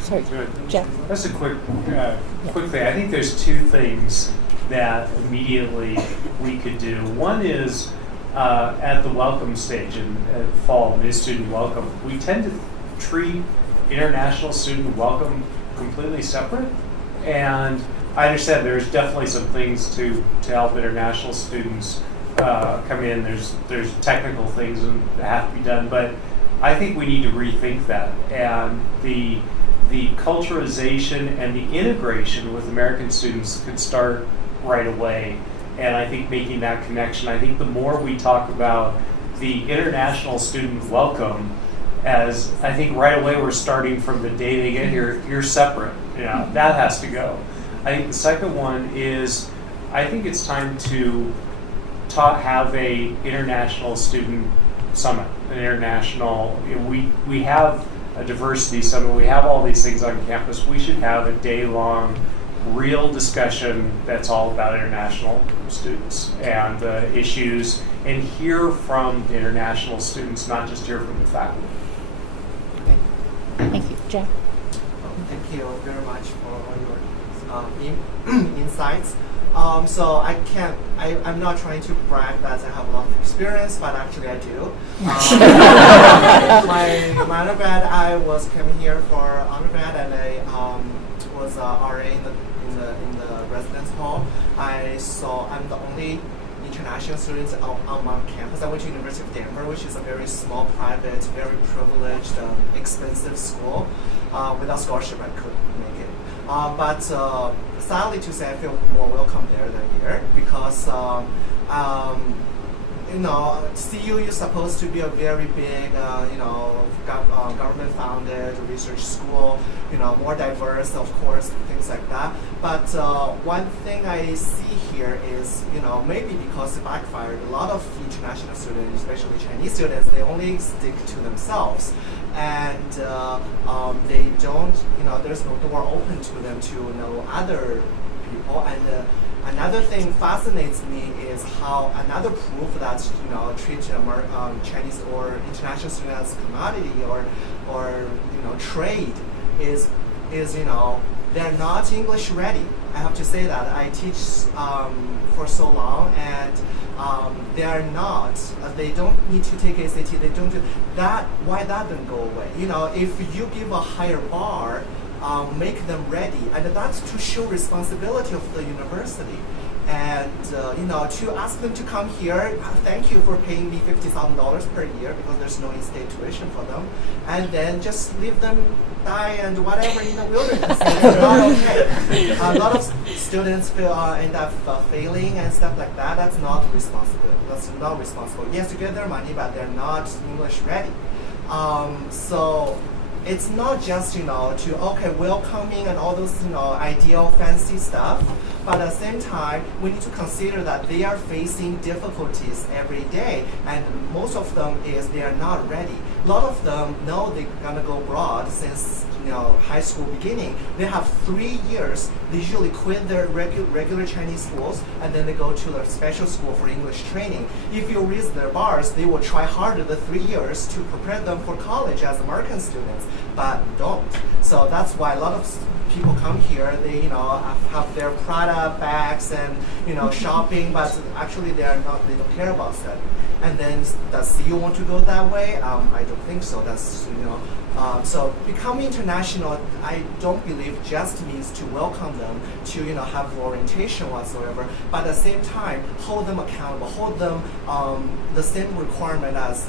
sorry, Jeff? That's a quick thing. I think there's two things that immediately we could do. One is at the welcome stage in fall, mid-student welcome, we tend to treat international student welcome completely separate. And I understand there's definitely some things to help international students come in. There's technical things that have to be done, but I think we need to rethink that. And the culturalization and the integration with American students could start right away. And I think making that connection, I think the more we talk about the international student welcome, as I think right away we're starting from the day they get here, you're separate. That has to go. I think the second one is, I think it's time to have a international student summit, an international, we have a diversity summit, we have all these things on campus. We should have a day-long real discussion that's all about international students and the issues, and hear from the international students, not just hear from the faculty. Thank you. Jeff? Thank you very much for all your insights. So I'm not trying to brag that I have a lot of experience, but actually I do. My undergrad, I came here for undergrad, and I was RA in the residence hall. I'm the only international students on campus. I went to University of Denver, which is a very small, private, very privileged, expensive school. Without scholarship, I couldn't make it. But sadly to say, I feel more welcome there than here, because CU is supposed to be a very big, government-founded research school, more diverse, of course, things like that. But one thing I see here is, maybe because it backfired, a lot of international students, especially Chinese students, they only stick to themselves. And they don't, there's no door open to them to know other people. And another thing fascinates me is how another proof that treat Chinese or international students as commodity or trade is they're not English ready. I have to say that. I teach for so long, and they are not. They don't need to take SAT. They don't do that. Why that don't go away? If you give a higher bar, make them ready, and that's to show responsibility of the university. And to ask them to come here, thank you for paying me $50,000 per year, because there's no in-state tuition for them, and then just leave them die and whatever in the wilderness. It's not okay. A lot of students end up failing and stuff like that. That's not responsible. That's not responsible. Yes, you get their money, but they're not English ready. So it's not just to welcoming and all those ideal fancy stuff, but at the same time we need to consider that they are facing difficulties every day, and most of them is they are not ready. A lot of them know they're gonna go abroad since high school beginning. They have 3 years. They usually quit their regular Chinese schools, and then they go to a special school for English training. If you raise their bars, they will try harder the 3 years to prepare them for college as American students, but don't. So that's why a lot of people come here. They have their Prada bags and shopping, but actually they don't care about that. And then does CU want to go that way? I don't think so. That's so becoming international, I don't believe just means to welcome them, to have orientation whatsoever, but at the same time hold them accountable, hold them the same requirement as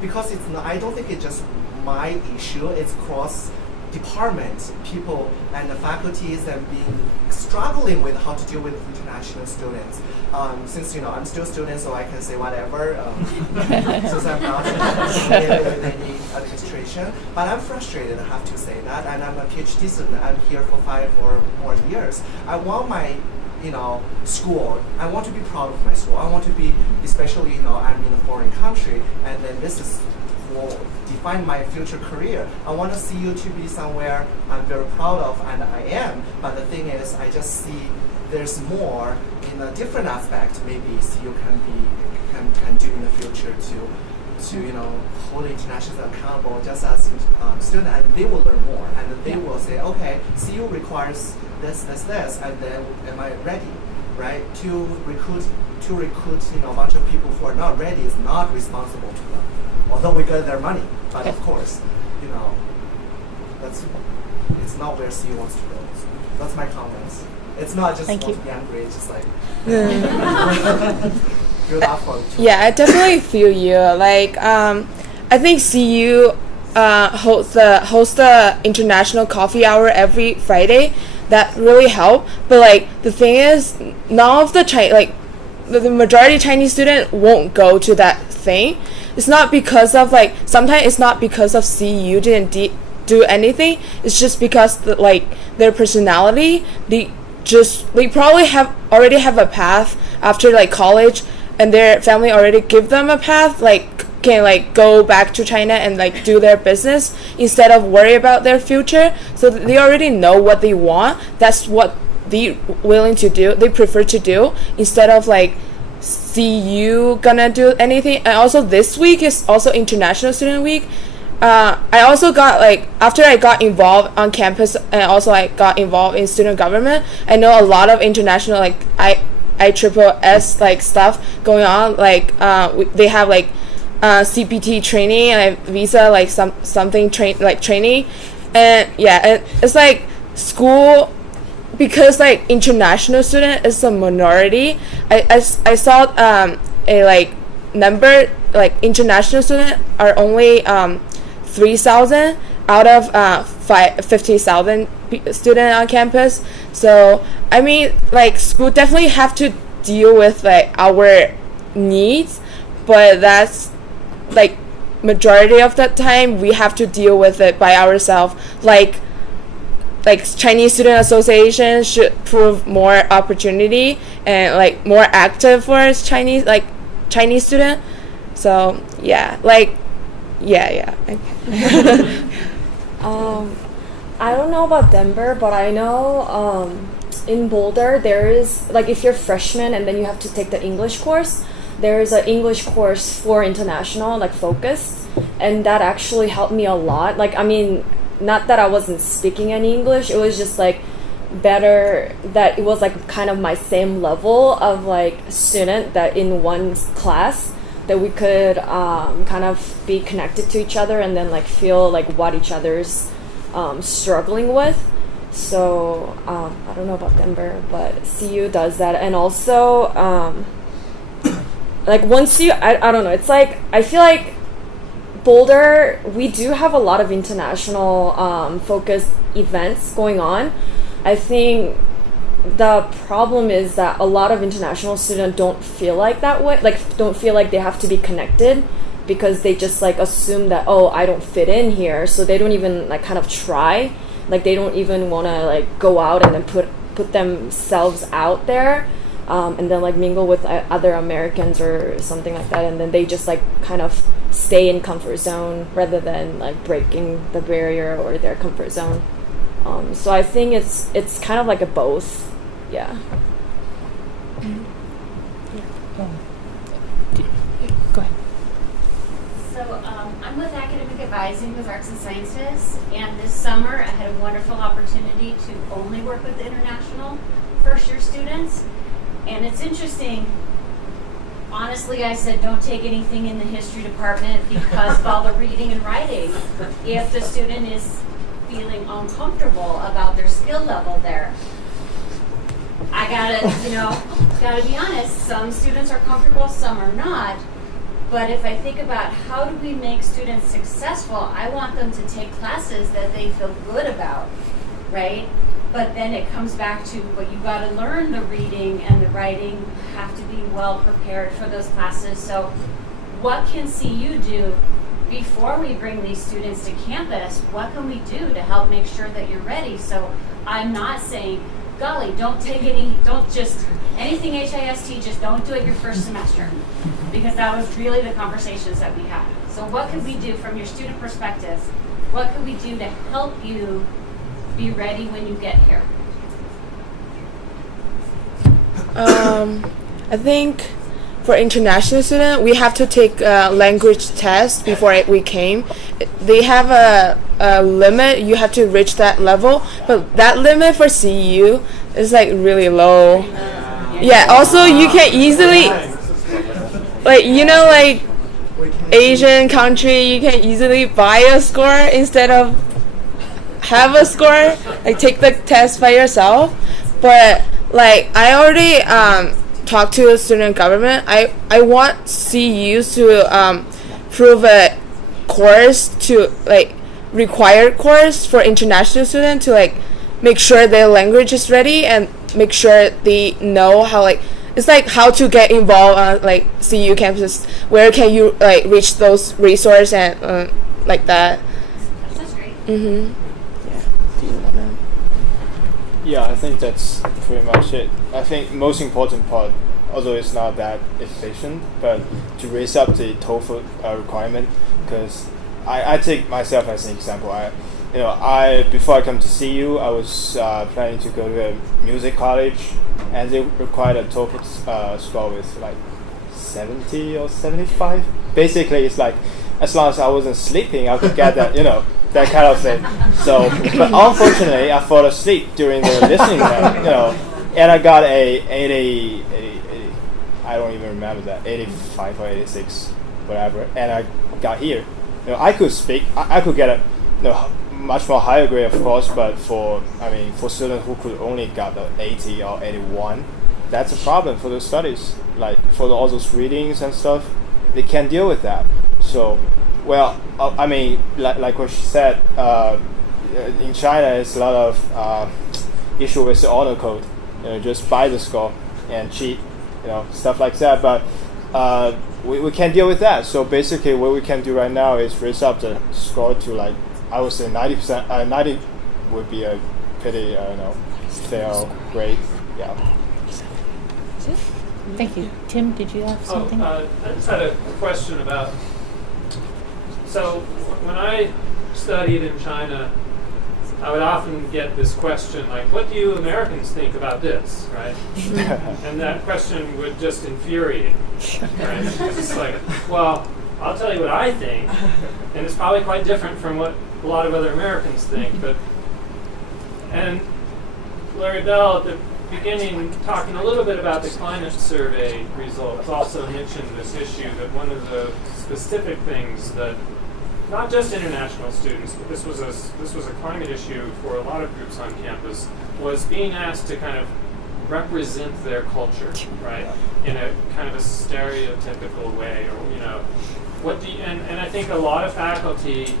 because it's not, I don't think it's just my issue. It's cross department people and the faculties and being struggling with how to deal with international students. Since I'm still a student, so I can say whatever. Since I'm not affiliated with any administration, but I'm frustrated. I have to say that, and I'm a PhD student. I'm here for 5 or more years. I want my school. I want to be proud of my school. I want to be, especially I'm in a foreign country, and then this is will define my future career. I want to see you to be somewhere I'm very proud of, and I am. But the thing is, I just see there's more in a different aspect. Maybe CU can do in the future to hold internationals accountable just as students, and they will learn more, and they will say, okay, CU requires this, and then am I ready, right? To recruit a bunch of people who are not ready is not responsible to them, although we get their money. But of course, it's not where CU wants to go. So that's my comments. It's not just want to be angry. It's just like build up for each other. Yeah, I definitely feel you. Like, I think CU hosts the international coffee hour every Friday. That really helped. But like the thing is, none of the majority Chinese student won't go to that thing. It's not because of sometimes it's not because of CU didn't do anything. It's just because their personality. They probably already have a path after college, and their family already give them a path, can go back to China and do their business instead of worry about their future. So they already know what they want. That's what they willing to do. They prefer to do instead of CU gonna do anything. And also this week is also International Student Week. I also got after I got involved on campus and also got involved in student government, I know a lot of international ISSS stuff going on. They have CPT training and visa something training, and yeah, it's school, because international student is a minority. I saw a number international student are only 3,000 out of 50,000 student on campus. So I mean, school definitely have to deal with our needs, but that's majority of the time we have to deal with it by ourselves. Chinese Student Association should prove more opportunity and more active for Chinese student. So yeah, yeah. I don't know about Denver, but I know in Boulder there is if you're a freshman and then you have to take the English course, there is an English course for international focused, and that actually helped me a lot. I mean, not that I wasn't speaking any English, it was just better that it was kind of my same level of student that in one class that we could kind of be connected to each other and then feel what each other's struggling with. So I don't know about Denver, but CU does that. And also once you I don't know, it's I feel Boulder, we do have a lot of international focused events going on. I think the problem is that a lot of international students don't feel that way, don't feel they have to be connected, because they just assume that, oh, I don't fit in here, so they don't even kind of try. They don't even want to go out and then put themselves out there, and then mingle with other Americans or something like that, and then they just kind of stay in comfort zone rather than breaking the barrier or their comfort zone. So I think it's kind of a both. Yeah. Go ahead. So I'm with Academic Advising with Arts and Sciences, and this summer I had a wonderful opportunity to only work with international first-year students. And it's interesting, honestly, I said don't take anything in the history department because of all the reading and writing. If the student is feeling uncomfortable about their skill level there, I gotta be honest, some students are comfortable, some are not. But if I think about how do we make students successful, I want them to take classes that they feel good about, right? But then it comes back to, but you got to learn the reading and the writing. You have to be well prepared for those classes. So what can CU do before we bring these students to campus? What can we do to help make sure that you're ready? So I'm not saying golly, don't just, anything HIST, just don't do it your first semester. Because that was really the conversations that we had. So what could we do from your student perspective? What could we do to help you be ready when you get here? I think for international students, we have to take a language test before we came. They have a limit. You have to reach that level. But that limit for CU is like really low. Yeah, also you can easily, like, you know, like Asian country, you can easily buy a score instead of have a score, like take the test by yourself. But like I already talked to the student government. I want CUs to prove a course to like required course for international students to like make sure their language is ready and make sure they know how like it's like how to get involved on like CU campus. Where can you like reach those resources and like that. That's great. Yeah. Yeah, I think that's pretty much it. I think most important part, although it's not that efficient, but to raise up the TOEFL requirement, because I take myself as an example. Before I come to CU, I was planning to go to a music college, and they required a TOEFL score with like 70 or 75. Basically, it's like as long as I wasn't sleeping, I could get that, that kind of thing. So, but unfortunately, I fell asleep during the listening test, and I got a 80, I don't even remember that, 85 or 86, whatever, and I got here. I could speak, I could get a much more higher grade, of course, but for students who could only got the 80 or 81, that's a problem for the studies. Like for all those readings and stuff, they can't deal with that. So, like what she said, in China, it's a lot of issue with the honor code. Just buy the score and cheat, stuff like that. But we can't deal with that. So basically, what we can do right now is raise up the score to like, I would say 90%. 90 would be a pretty, fair grade. Yeah. Thank you. Tim, did you have something? I just had a question about. So when I studied in China, I would often get this question like, what do you Americans think about this, right? And that question would just infuriate me, right? It's like, well, I'll tell you what I think, and it's probably quite different from what a lot of other Americans think. And Larry Bell at the beginning, talking a little bit about the climate survey results, also mentioned this issue that one of the specific things that not just international students, but this was a climate issue for a lot of groups on campus, was being asked to kind of represent their culture, right, in a kind of a stereotypical way, or what do you, and I think a lot of faculty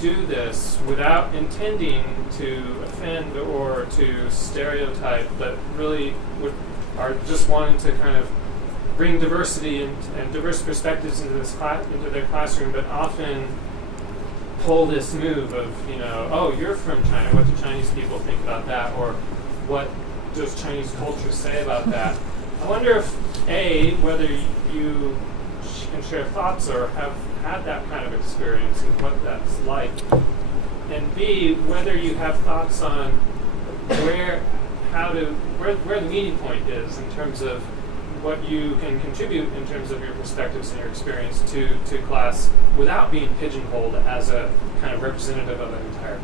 do this without intending to offend or to stereotype, but really are just wanting to kind of bring diversity and diverse perspectives into their classroom, but often pull this move of, oh, you're from China, what do Chinese people think about that, or what does Chinese culture say about that? I wonder if, A, whether you can share thoughts or have had that kind of experience and what that's like, and B, whether you have thoughts on where the meeting point is in terms of what you can contribute in terms of your perspectives and your experience to class without being pigeonholed as a kind of representative of an entire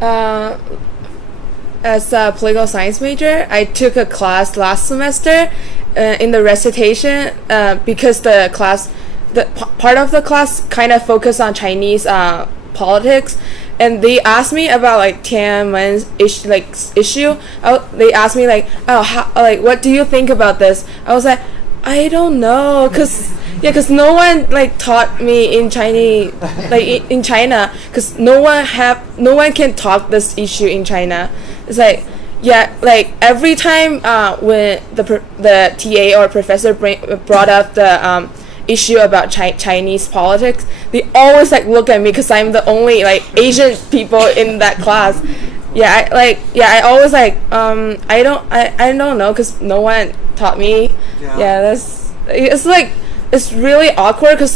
culture. As a political science major, I took a class last semester in the recitation because the part of the class kind of focused on Chinese politics. And they asked me about like Tiananmen's issue. They asked me like, what do you think about this? I was like, I don't know, cause no one like taught me in Chinese, like in China, cause no one can talk this issue in China. It's like, like every time when the TA or professor brought up the issue about Chinese politics, they always like look at me because I'm the only like Asian people in that class, I always I don't know because no one taught me. Yeah, it's really awkward because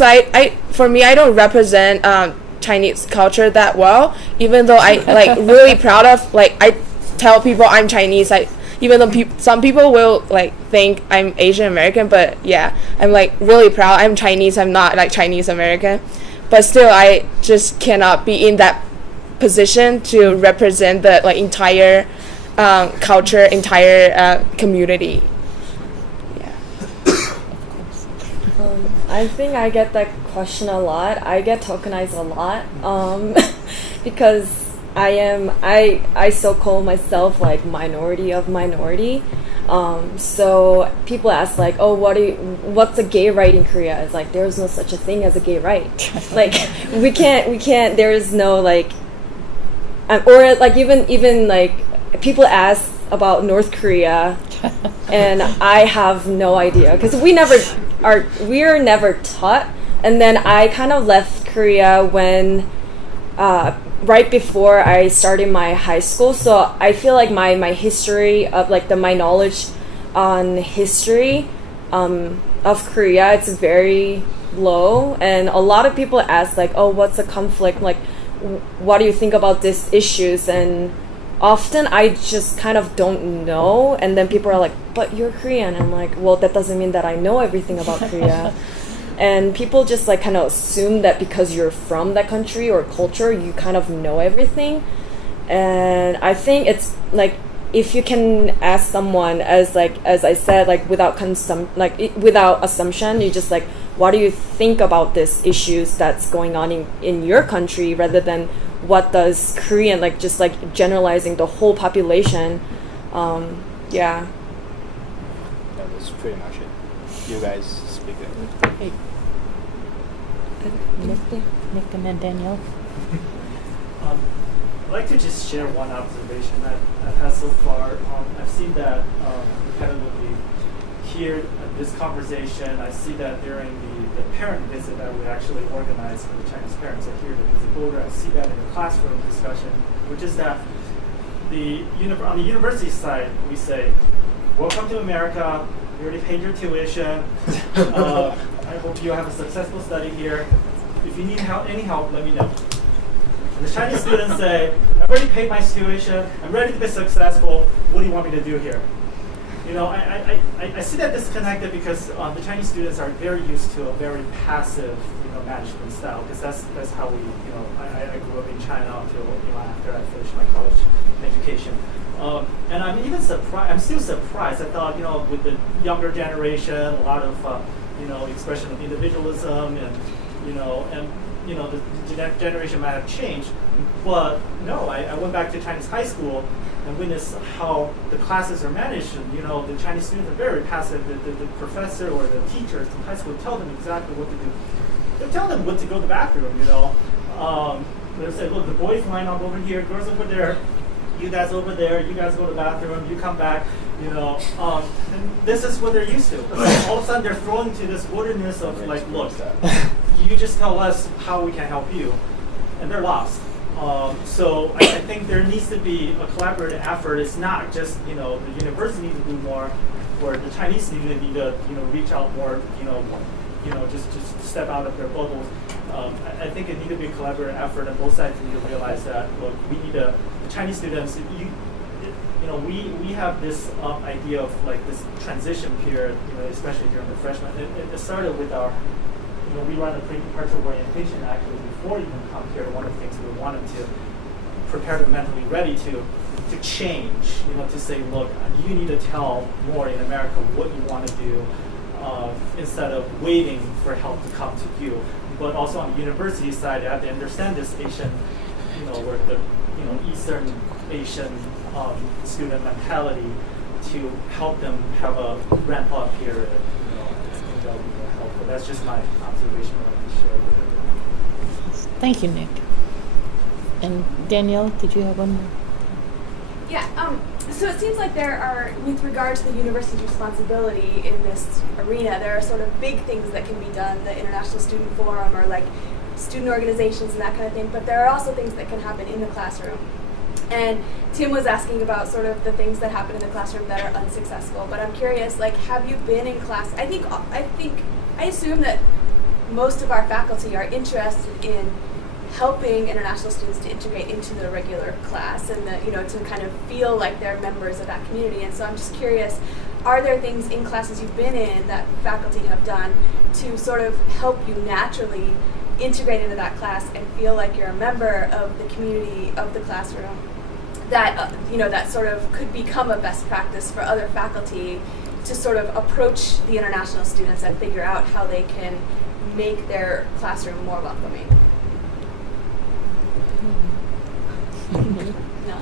for me I don't represent Chinese culture that well, even though I really proud of I tell people I'm Chinese. Even though some people will think I'm Asian American, but yeah, I'm really proud I'm Chinese. I'm not Chinese American, but still I just cannot be in that position to represent the entire culture, entire community. Yeah. I think I get that question a lot. I get tokenized a lot because I so call myself minority of minority. So people ask oh, what's a gay right in Korea? It's there's no such a thing as a gay right. we can't. There is no or even people ask about North Korea, and I have no idea because we're never taught. And then I kind of left Korea when right before I started my high school, so I feel my history of my knowledge on history of Korea, it's very low, and a lot of people ask oh, what's a conflict, what do you think about these issues, and often I just kind of don't know, and then people are but you're Korean, and I'm well, that doesn't mean that I know everything about Korea. And people just kind of assume that because you're from that country or culture, you kind of know everything. And I think it's if you can ask someone as I said, without without assumption, you just what do you think about these issues that's going on in your country, rather than what does Korean just generalizing the whole population. Yeah. That was pretty much it. You guys speak it. Hey. Nick and then Danielle. I'd like to just share one observation that I've had so far. I've seen that repetitively here at this conversation. I see that during the parent visit that we actually organized for the Chinese parents that here to visit Boulder. I see that in the classroom discussion, which is that on the university side, we say, welcome to America. You already paid your tuition. I hope you have a successful study here. If you need any help, let me know. And the Chinese students say, I've already paid my tuition. I'm ready to be successful. What do you want me to do here? I see that disconnected because the Chinese students are very used to a very passive, management style. Because that's how we, I grew up in China until after I finished my college education. And I'm even surprised. I'm still surprised. I thought, with the younger generation, a lot of expression of individualism, and the generation might have changed. But no, I went back to Chinese high school and witnessed how the classes are managed. And, the Chinese students are very passive. The professor or the teachers in high school tell them exactly what to do. They tell them what to go to the bathroom. They'll say, look, the boys line up over here, girls over there. You guys over there, you guys go to the bathroom, you come back, and this is what they're used to. All of a sudden they're thrown into this wilderness of look, you just tell us how we can help you, and they're lost. So I think there needs to be a collaborative effort. It's not just, the university needs to do more, or the Chinese need to, reach out more, just step out of their bubbles. I think it needs to be a collaborative effort, and both sides need to realize that, look, we need the Chinese students, we have this idea of this transition period, especially during the freshman. It started with our, we run a pre-departure orientation actually before you even come here. One of the things we wanted to prepare them mentally ready to change, to say, look, you need to tell more in America what you want to do instead of waiting for help to come to you. But also on the university side, you have to understand this Asian, where the Eastern Asian student mentality to help them have a ramp up period. I think that would be more helpful. That's just my observation I want to share with everyone. Thank you, Nick. And Danielle, did you have one more? Yeah. So it seems like there are, with regard to the university's responsibility in this arena, there are sort of big things that can be done, the International Student Forum or student organizations and that kind of thing, but there are also things that can happen in the classroom. And Tim was asking about sort of the things that happen in the classroom that are unsuccessful. But I'm curious, like, have you been in class? I assume that most of our faculty are interested in helping international students to integrate into the regular class and to kind of feel like they're members of that community. And so I'm just curious, are there things in classes you've been in that faculty have done to sort of help you naturally integrate into that class and feel like you're a member of the community of the classroom that that sort of could become a best practice for other faculty to sort of approach the international students and figure out how they can make their classroom more welcoming? No.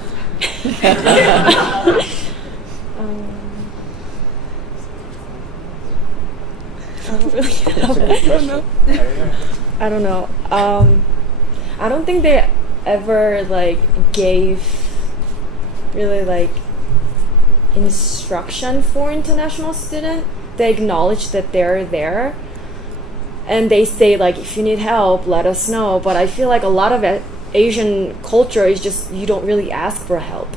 I don't know. I don't think they ever gave really instruction for international student. They acknowledge that they're there, and they say if you need help, let us know. But I feel like a lot of Asian culture is just you don't really ask for help.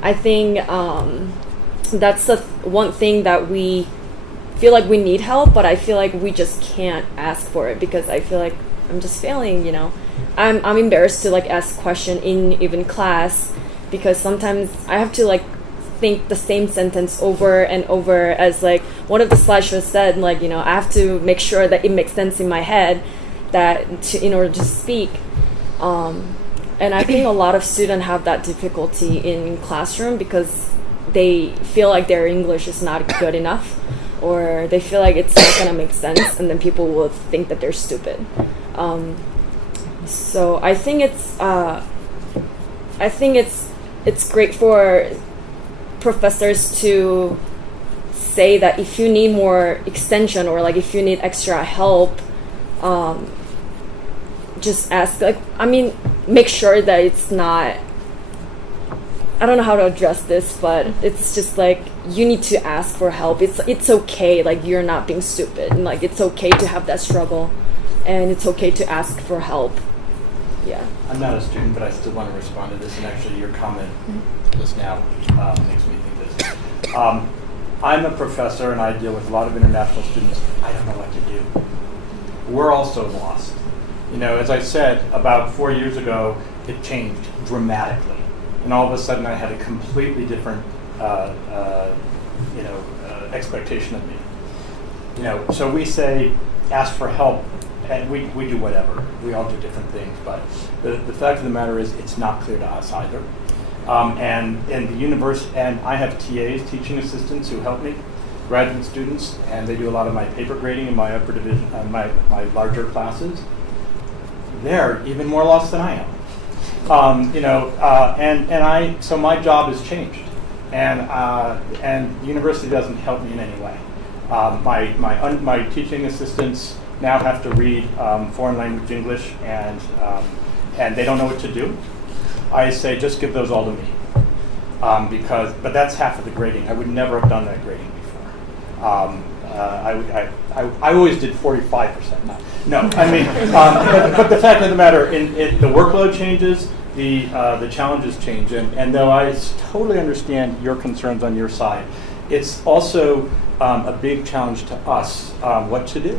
I think that's the one thing that we feel like we need help, but I feel like we just can't ask for it because I feel like I'm just failing, I'm embarrassed to ask question in even class because sometimes I have to think the same sentence over and over as one of the slideshows said, I have to make sure that it makes sense in my head in order to speak. And I think a lot of students have that difficulty in classroom because they feel like their English is not good enough, or they feel like it's not gonna make sense, and then people will think that they're stupid. So I think it's great for professors to say that if you need more extension or if you need extra help, just ask. Make sure that it's not. I don't know how to address this, but it's just you need to ask for help. It's okay. You're not being stupid, and it's okay to have that struggle, and it's okay to ask for help. Yeah. I'm not a student, but I still want to respond to this. And actually, your comment just now makes me think this. I'm a professor, and I deal with a lot of international students. I don't know what to do. We're also lost. As I said, about 4 years ago, it changed dramatically. And all of a sudden, I had a completely different, expectation of me. So we say, ask for help, and we do whatever. We all do different things. But the fact of the matter is, it's not clear to us either. And in the university, and I have TAs, teaching assistants, who help me, graduate students, and they do a lot of my paper grading in my upper division, my larger classes. They're even more lost than I am. So my job has changed, and the university doesn't help me in any way. My teaching assistants now have to read foreign language English, and they don't know what to do. I say just give those all to me, but that's half of the grading. I would never have done that grading before. I always did 45%. But the fact of the matter, the workload changes, the challenges change, and though I totally understand your concerns on your side, it's also a big challenge to us what to do.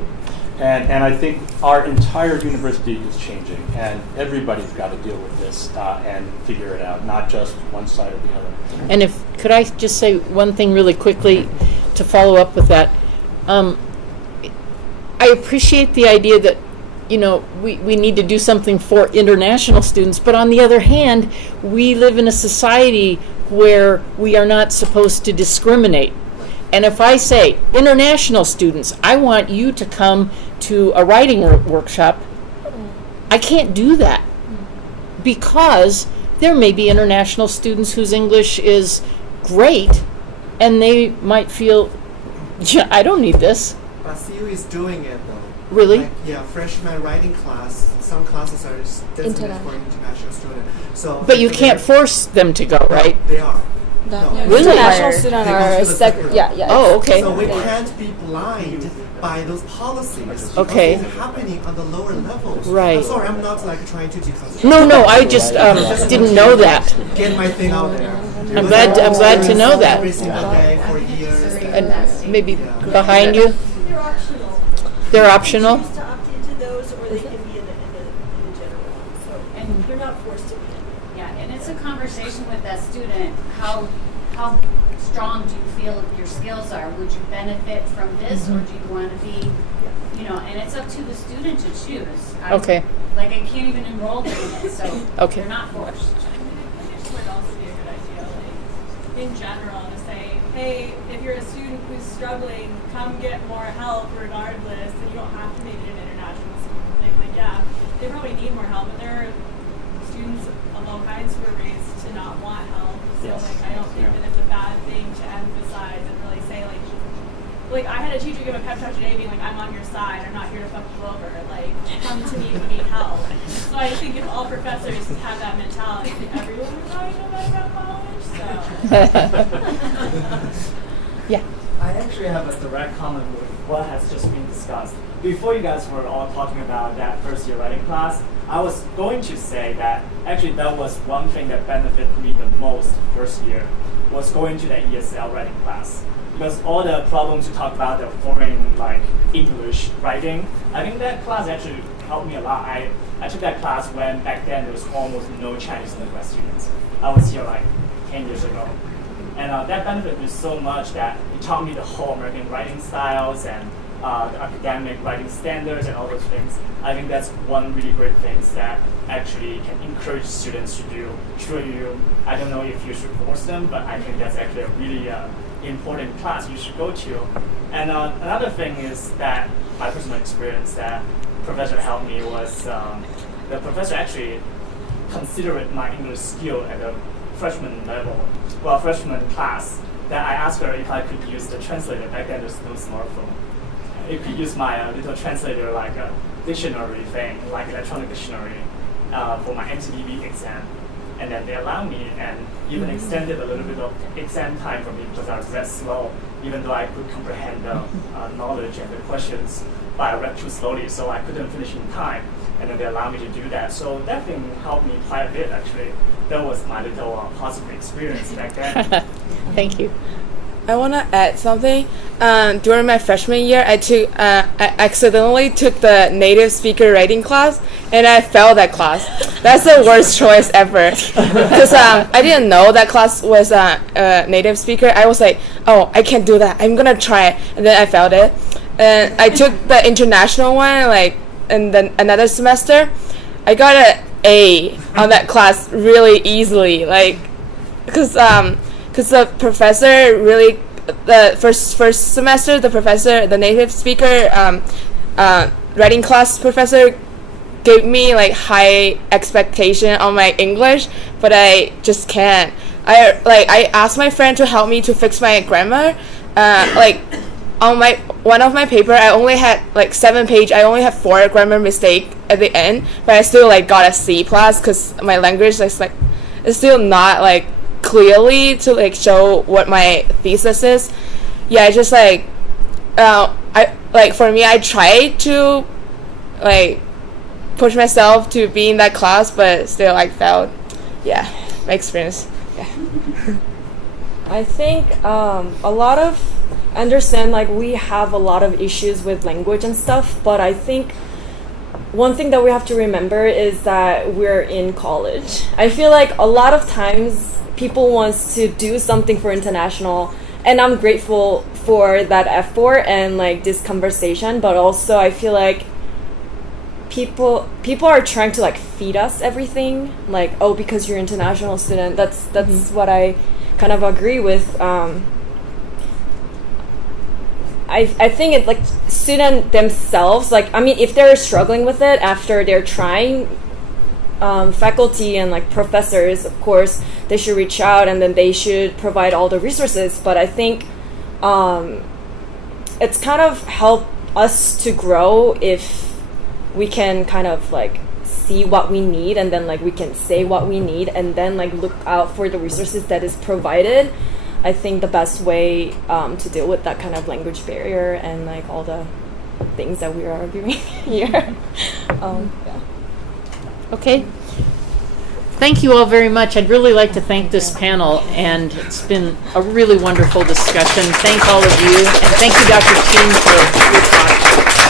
And I think our entire university is changing, and everybody's got to deal with this and figure it out, not just one side or the other. And could I just say one thing really quickly to follow up with that? I appreciate the idea that, we need to do something for international students, but on the other hand, we live in a society where we are not supposed to discriminate. And if I say, international students, I want you to come to a writing workshop, I can't do that because there may be international students whose English is great and they might feel, I don't need this. But CU is doing it though. Really? Freshman writing class, some classes are designated for international students. So, but you can't force them to go, right? They are. Really? International students are separate. Yeah. Oh, okay. So we can't be blind by those policies. Okay. Because it's happening on the lower levels. Right. I'm sorry, I'm not like trying to deconstruct. No, I just didn't know that. Get my thing out there. I'm glad to know that. Every single day for years. And maybe behind you, They're optional. they're optional. Choose to opt into those, or they can be in the general one. So, and they're not forced to be in. Yeah, and it's a conversation with that student. How strong do you feel your skills are? Would you benefit from this, or do you want to be, and it's up to the student to choose. Okay. Like, I can't even enroll them in it, so Okay. they're not forced. It would also be a good idea, like, in general, to say, hey, if you're a student who's struggling, come get more help regardless, and you don't have to make it an international school. Like, yeah, they probably need more help, but there are students of all kinds who are raised to not want help. So, Yes. like, I don't think that it's a bad thing to emphasize and really say, like I had a teacher give a pep talk today being like, I'm on your side, I'm not here to fuck you over, like, come to me if you need help. So I think if all professors have that mentality, everyone would probably know better about college, so. Yeah. I actually have a direct comment with what has just been discussed. Before you guys were all talking about that first year writing class, I was going to say that actually that was one thing that benefited me the most first year, was going to that ESL writing class. Because all the problems you talk about, the foreign like English writing, I think that class actually helped me a lot. I took that class when back then there was almost no Chinese undergrad students. I was here like 10 years ago. And that benefited me so much that it taught me the whole American writing styles and the academic writing standards and all those things. I think that's one really great thing that actually can encourage students to do. Sure, I don't know if you should force them, but I think that's actually a really important class you should go to. And another thing is that my personal experience that professor helped me was the professor actually considered my English skill at a freshman class, that I asked her if I could use the translator. Back then there's no smartphone. You could use my little translator, like a dictionary thing, like electronic dictionary, for my NTDB exam. And then they allowed me and even extended a little bit of exam time for me because I was that slow, even though I could comprehend the knowledge and the questions, but I read too slowly, so I couldn't finish in time. And then they allowed me to do that. So that thing helped me quite a bit, actually. That was my little positive experience back then. Thank you. I want to add something. During my freshman year, I accidentally took the native speaker writing class, and I failed that class. That's the worst choice ever. Because I didn't know that class was a native speaker. I was like, oh, I can't do that. I'm going to try it. And then I failed it. And I took the international one, and then another semester. I got an A on that class really easily. Because the professor really, the first semester, the native speaker writing class professor gave me high expectation on my English, but I just can't. I asked my friend to help me to fix my grammar. On one of my paper, I only had 7 pages. I only had 4 grammar mistakes at the end, but I still got a C plus because my language is still not clearly to show what my thesis is. Yeah, just for me, I tried to push myself to be in that class, but still failed. Yeah, my experience. Yeah. I think a lot of understand we have a lot of issues with language and stuff, but I think one thing that we have to remember is that we're in college. I feel a lot of times people wants to do something for international, and I'm grateful for that effort and this conversation, but also I feel people are trying to feed us everything, oh, because you're an international student. That's what I kind of agree with. I think it's student themselves, if they're struggling with it after they're trying, faculty and professors, of course, they should reach out and then they should provide all the resources. But I think it's kind of help us to grow if we can kind of see what we need, and then we can say what we need, and then look out for the resources that is provided. I think the best way to deal with that kind of language barrier and all the things that we are arguing here. Yeah. Okay. Thank you all very much. I'd really like to thank this panel, and it's been a really wonderful discussion. Thank all of you, and thank you, Dr. Qin, for your talk.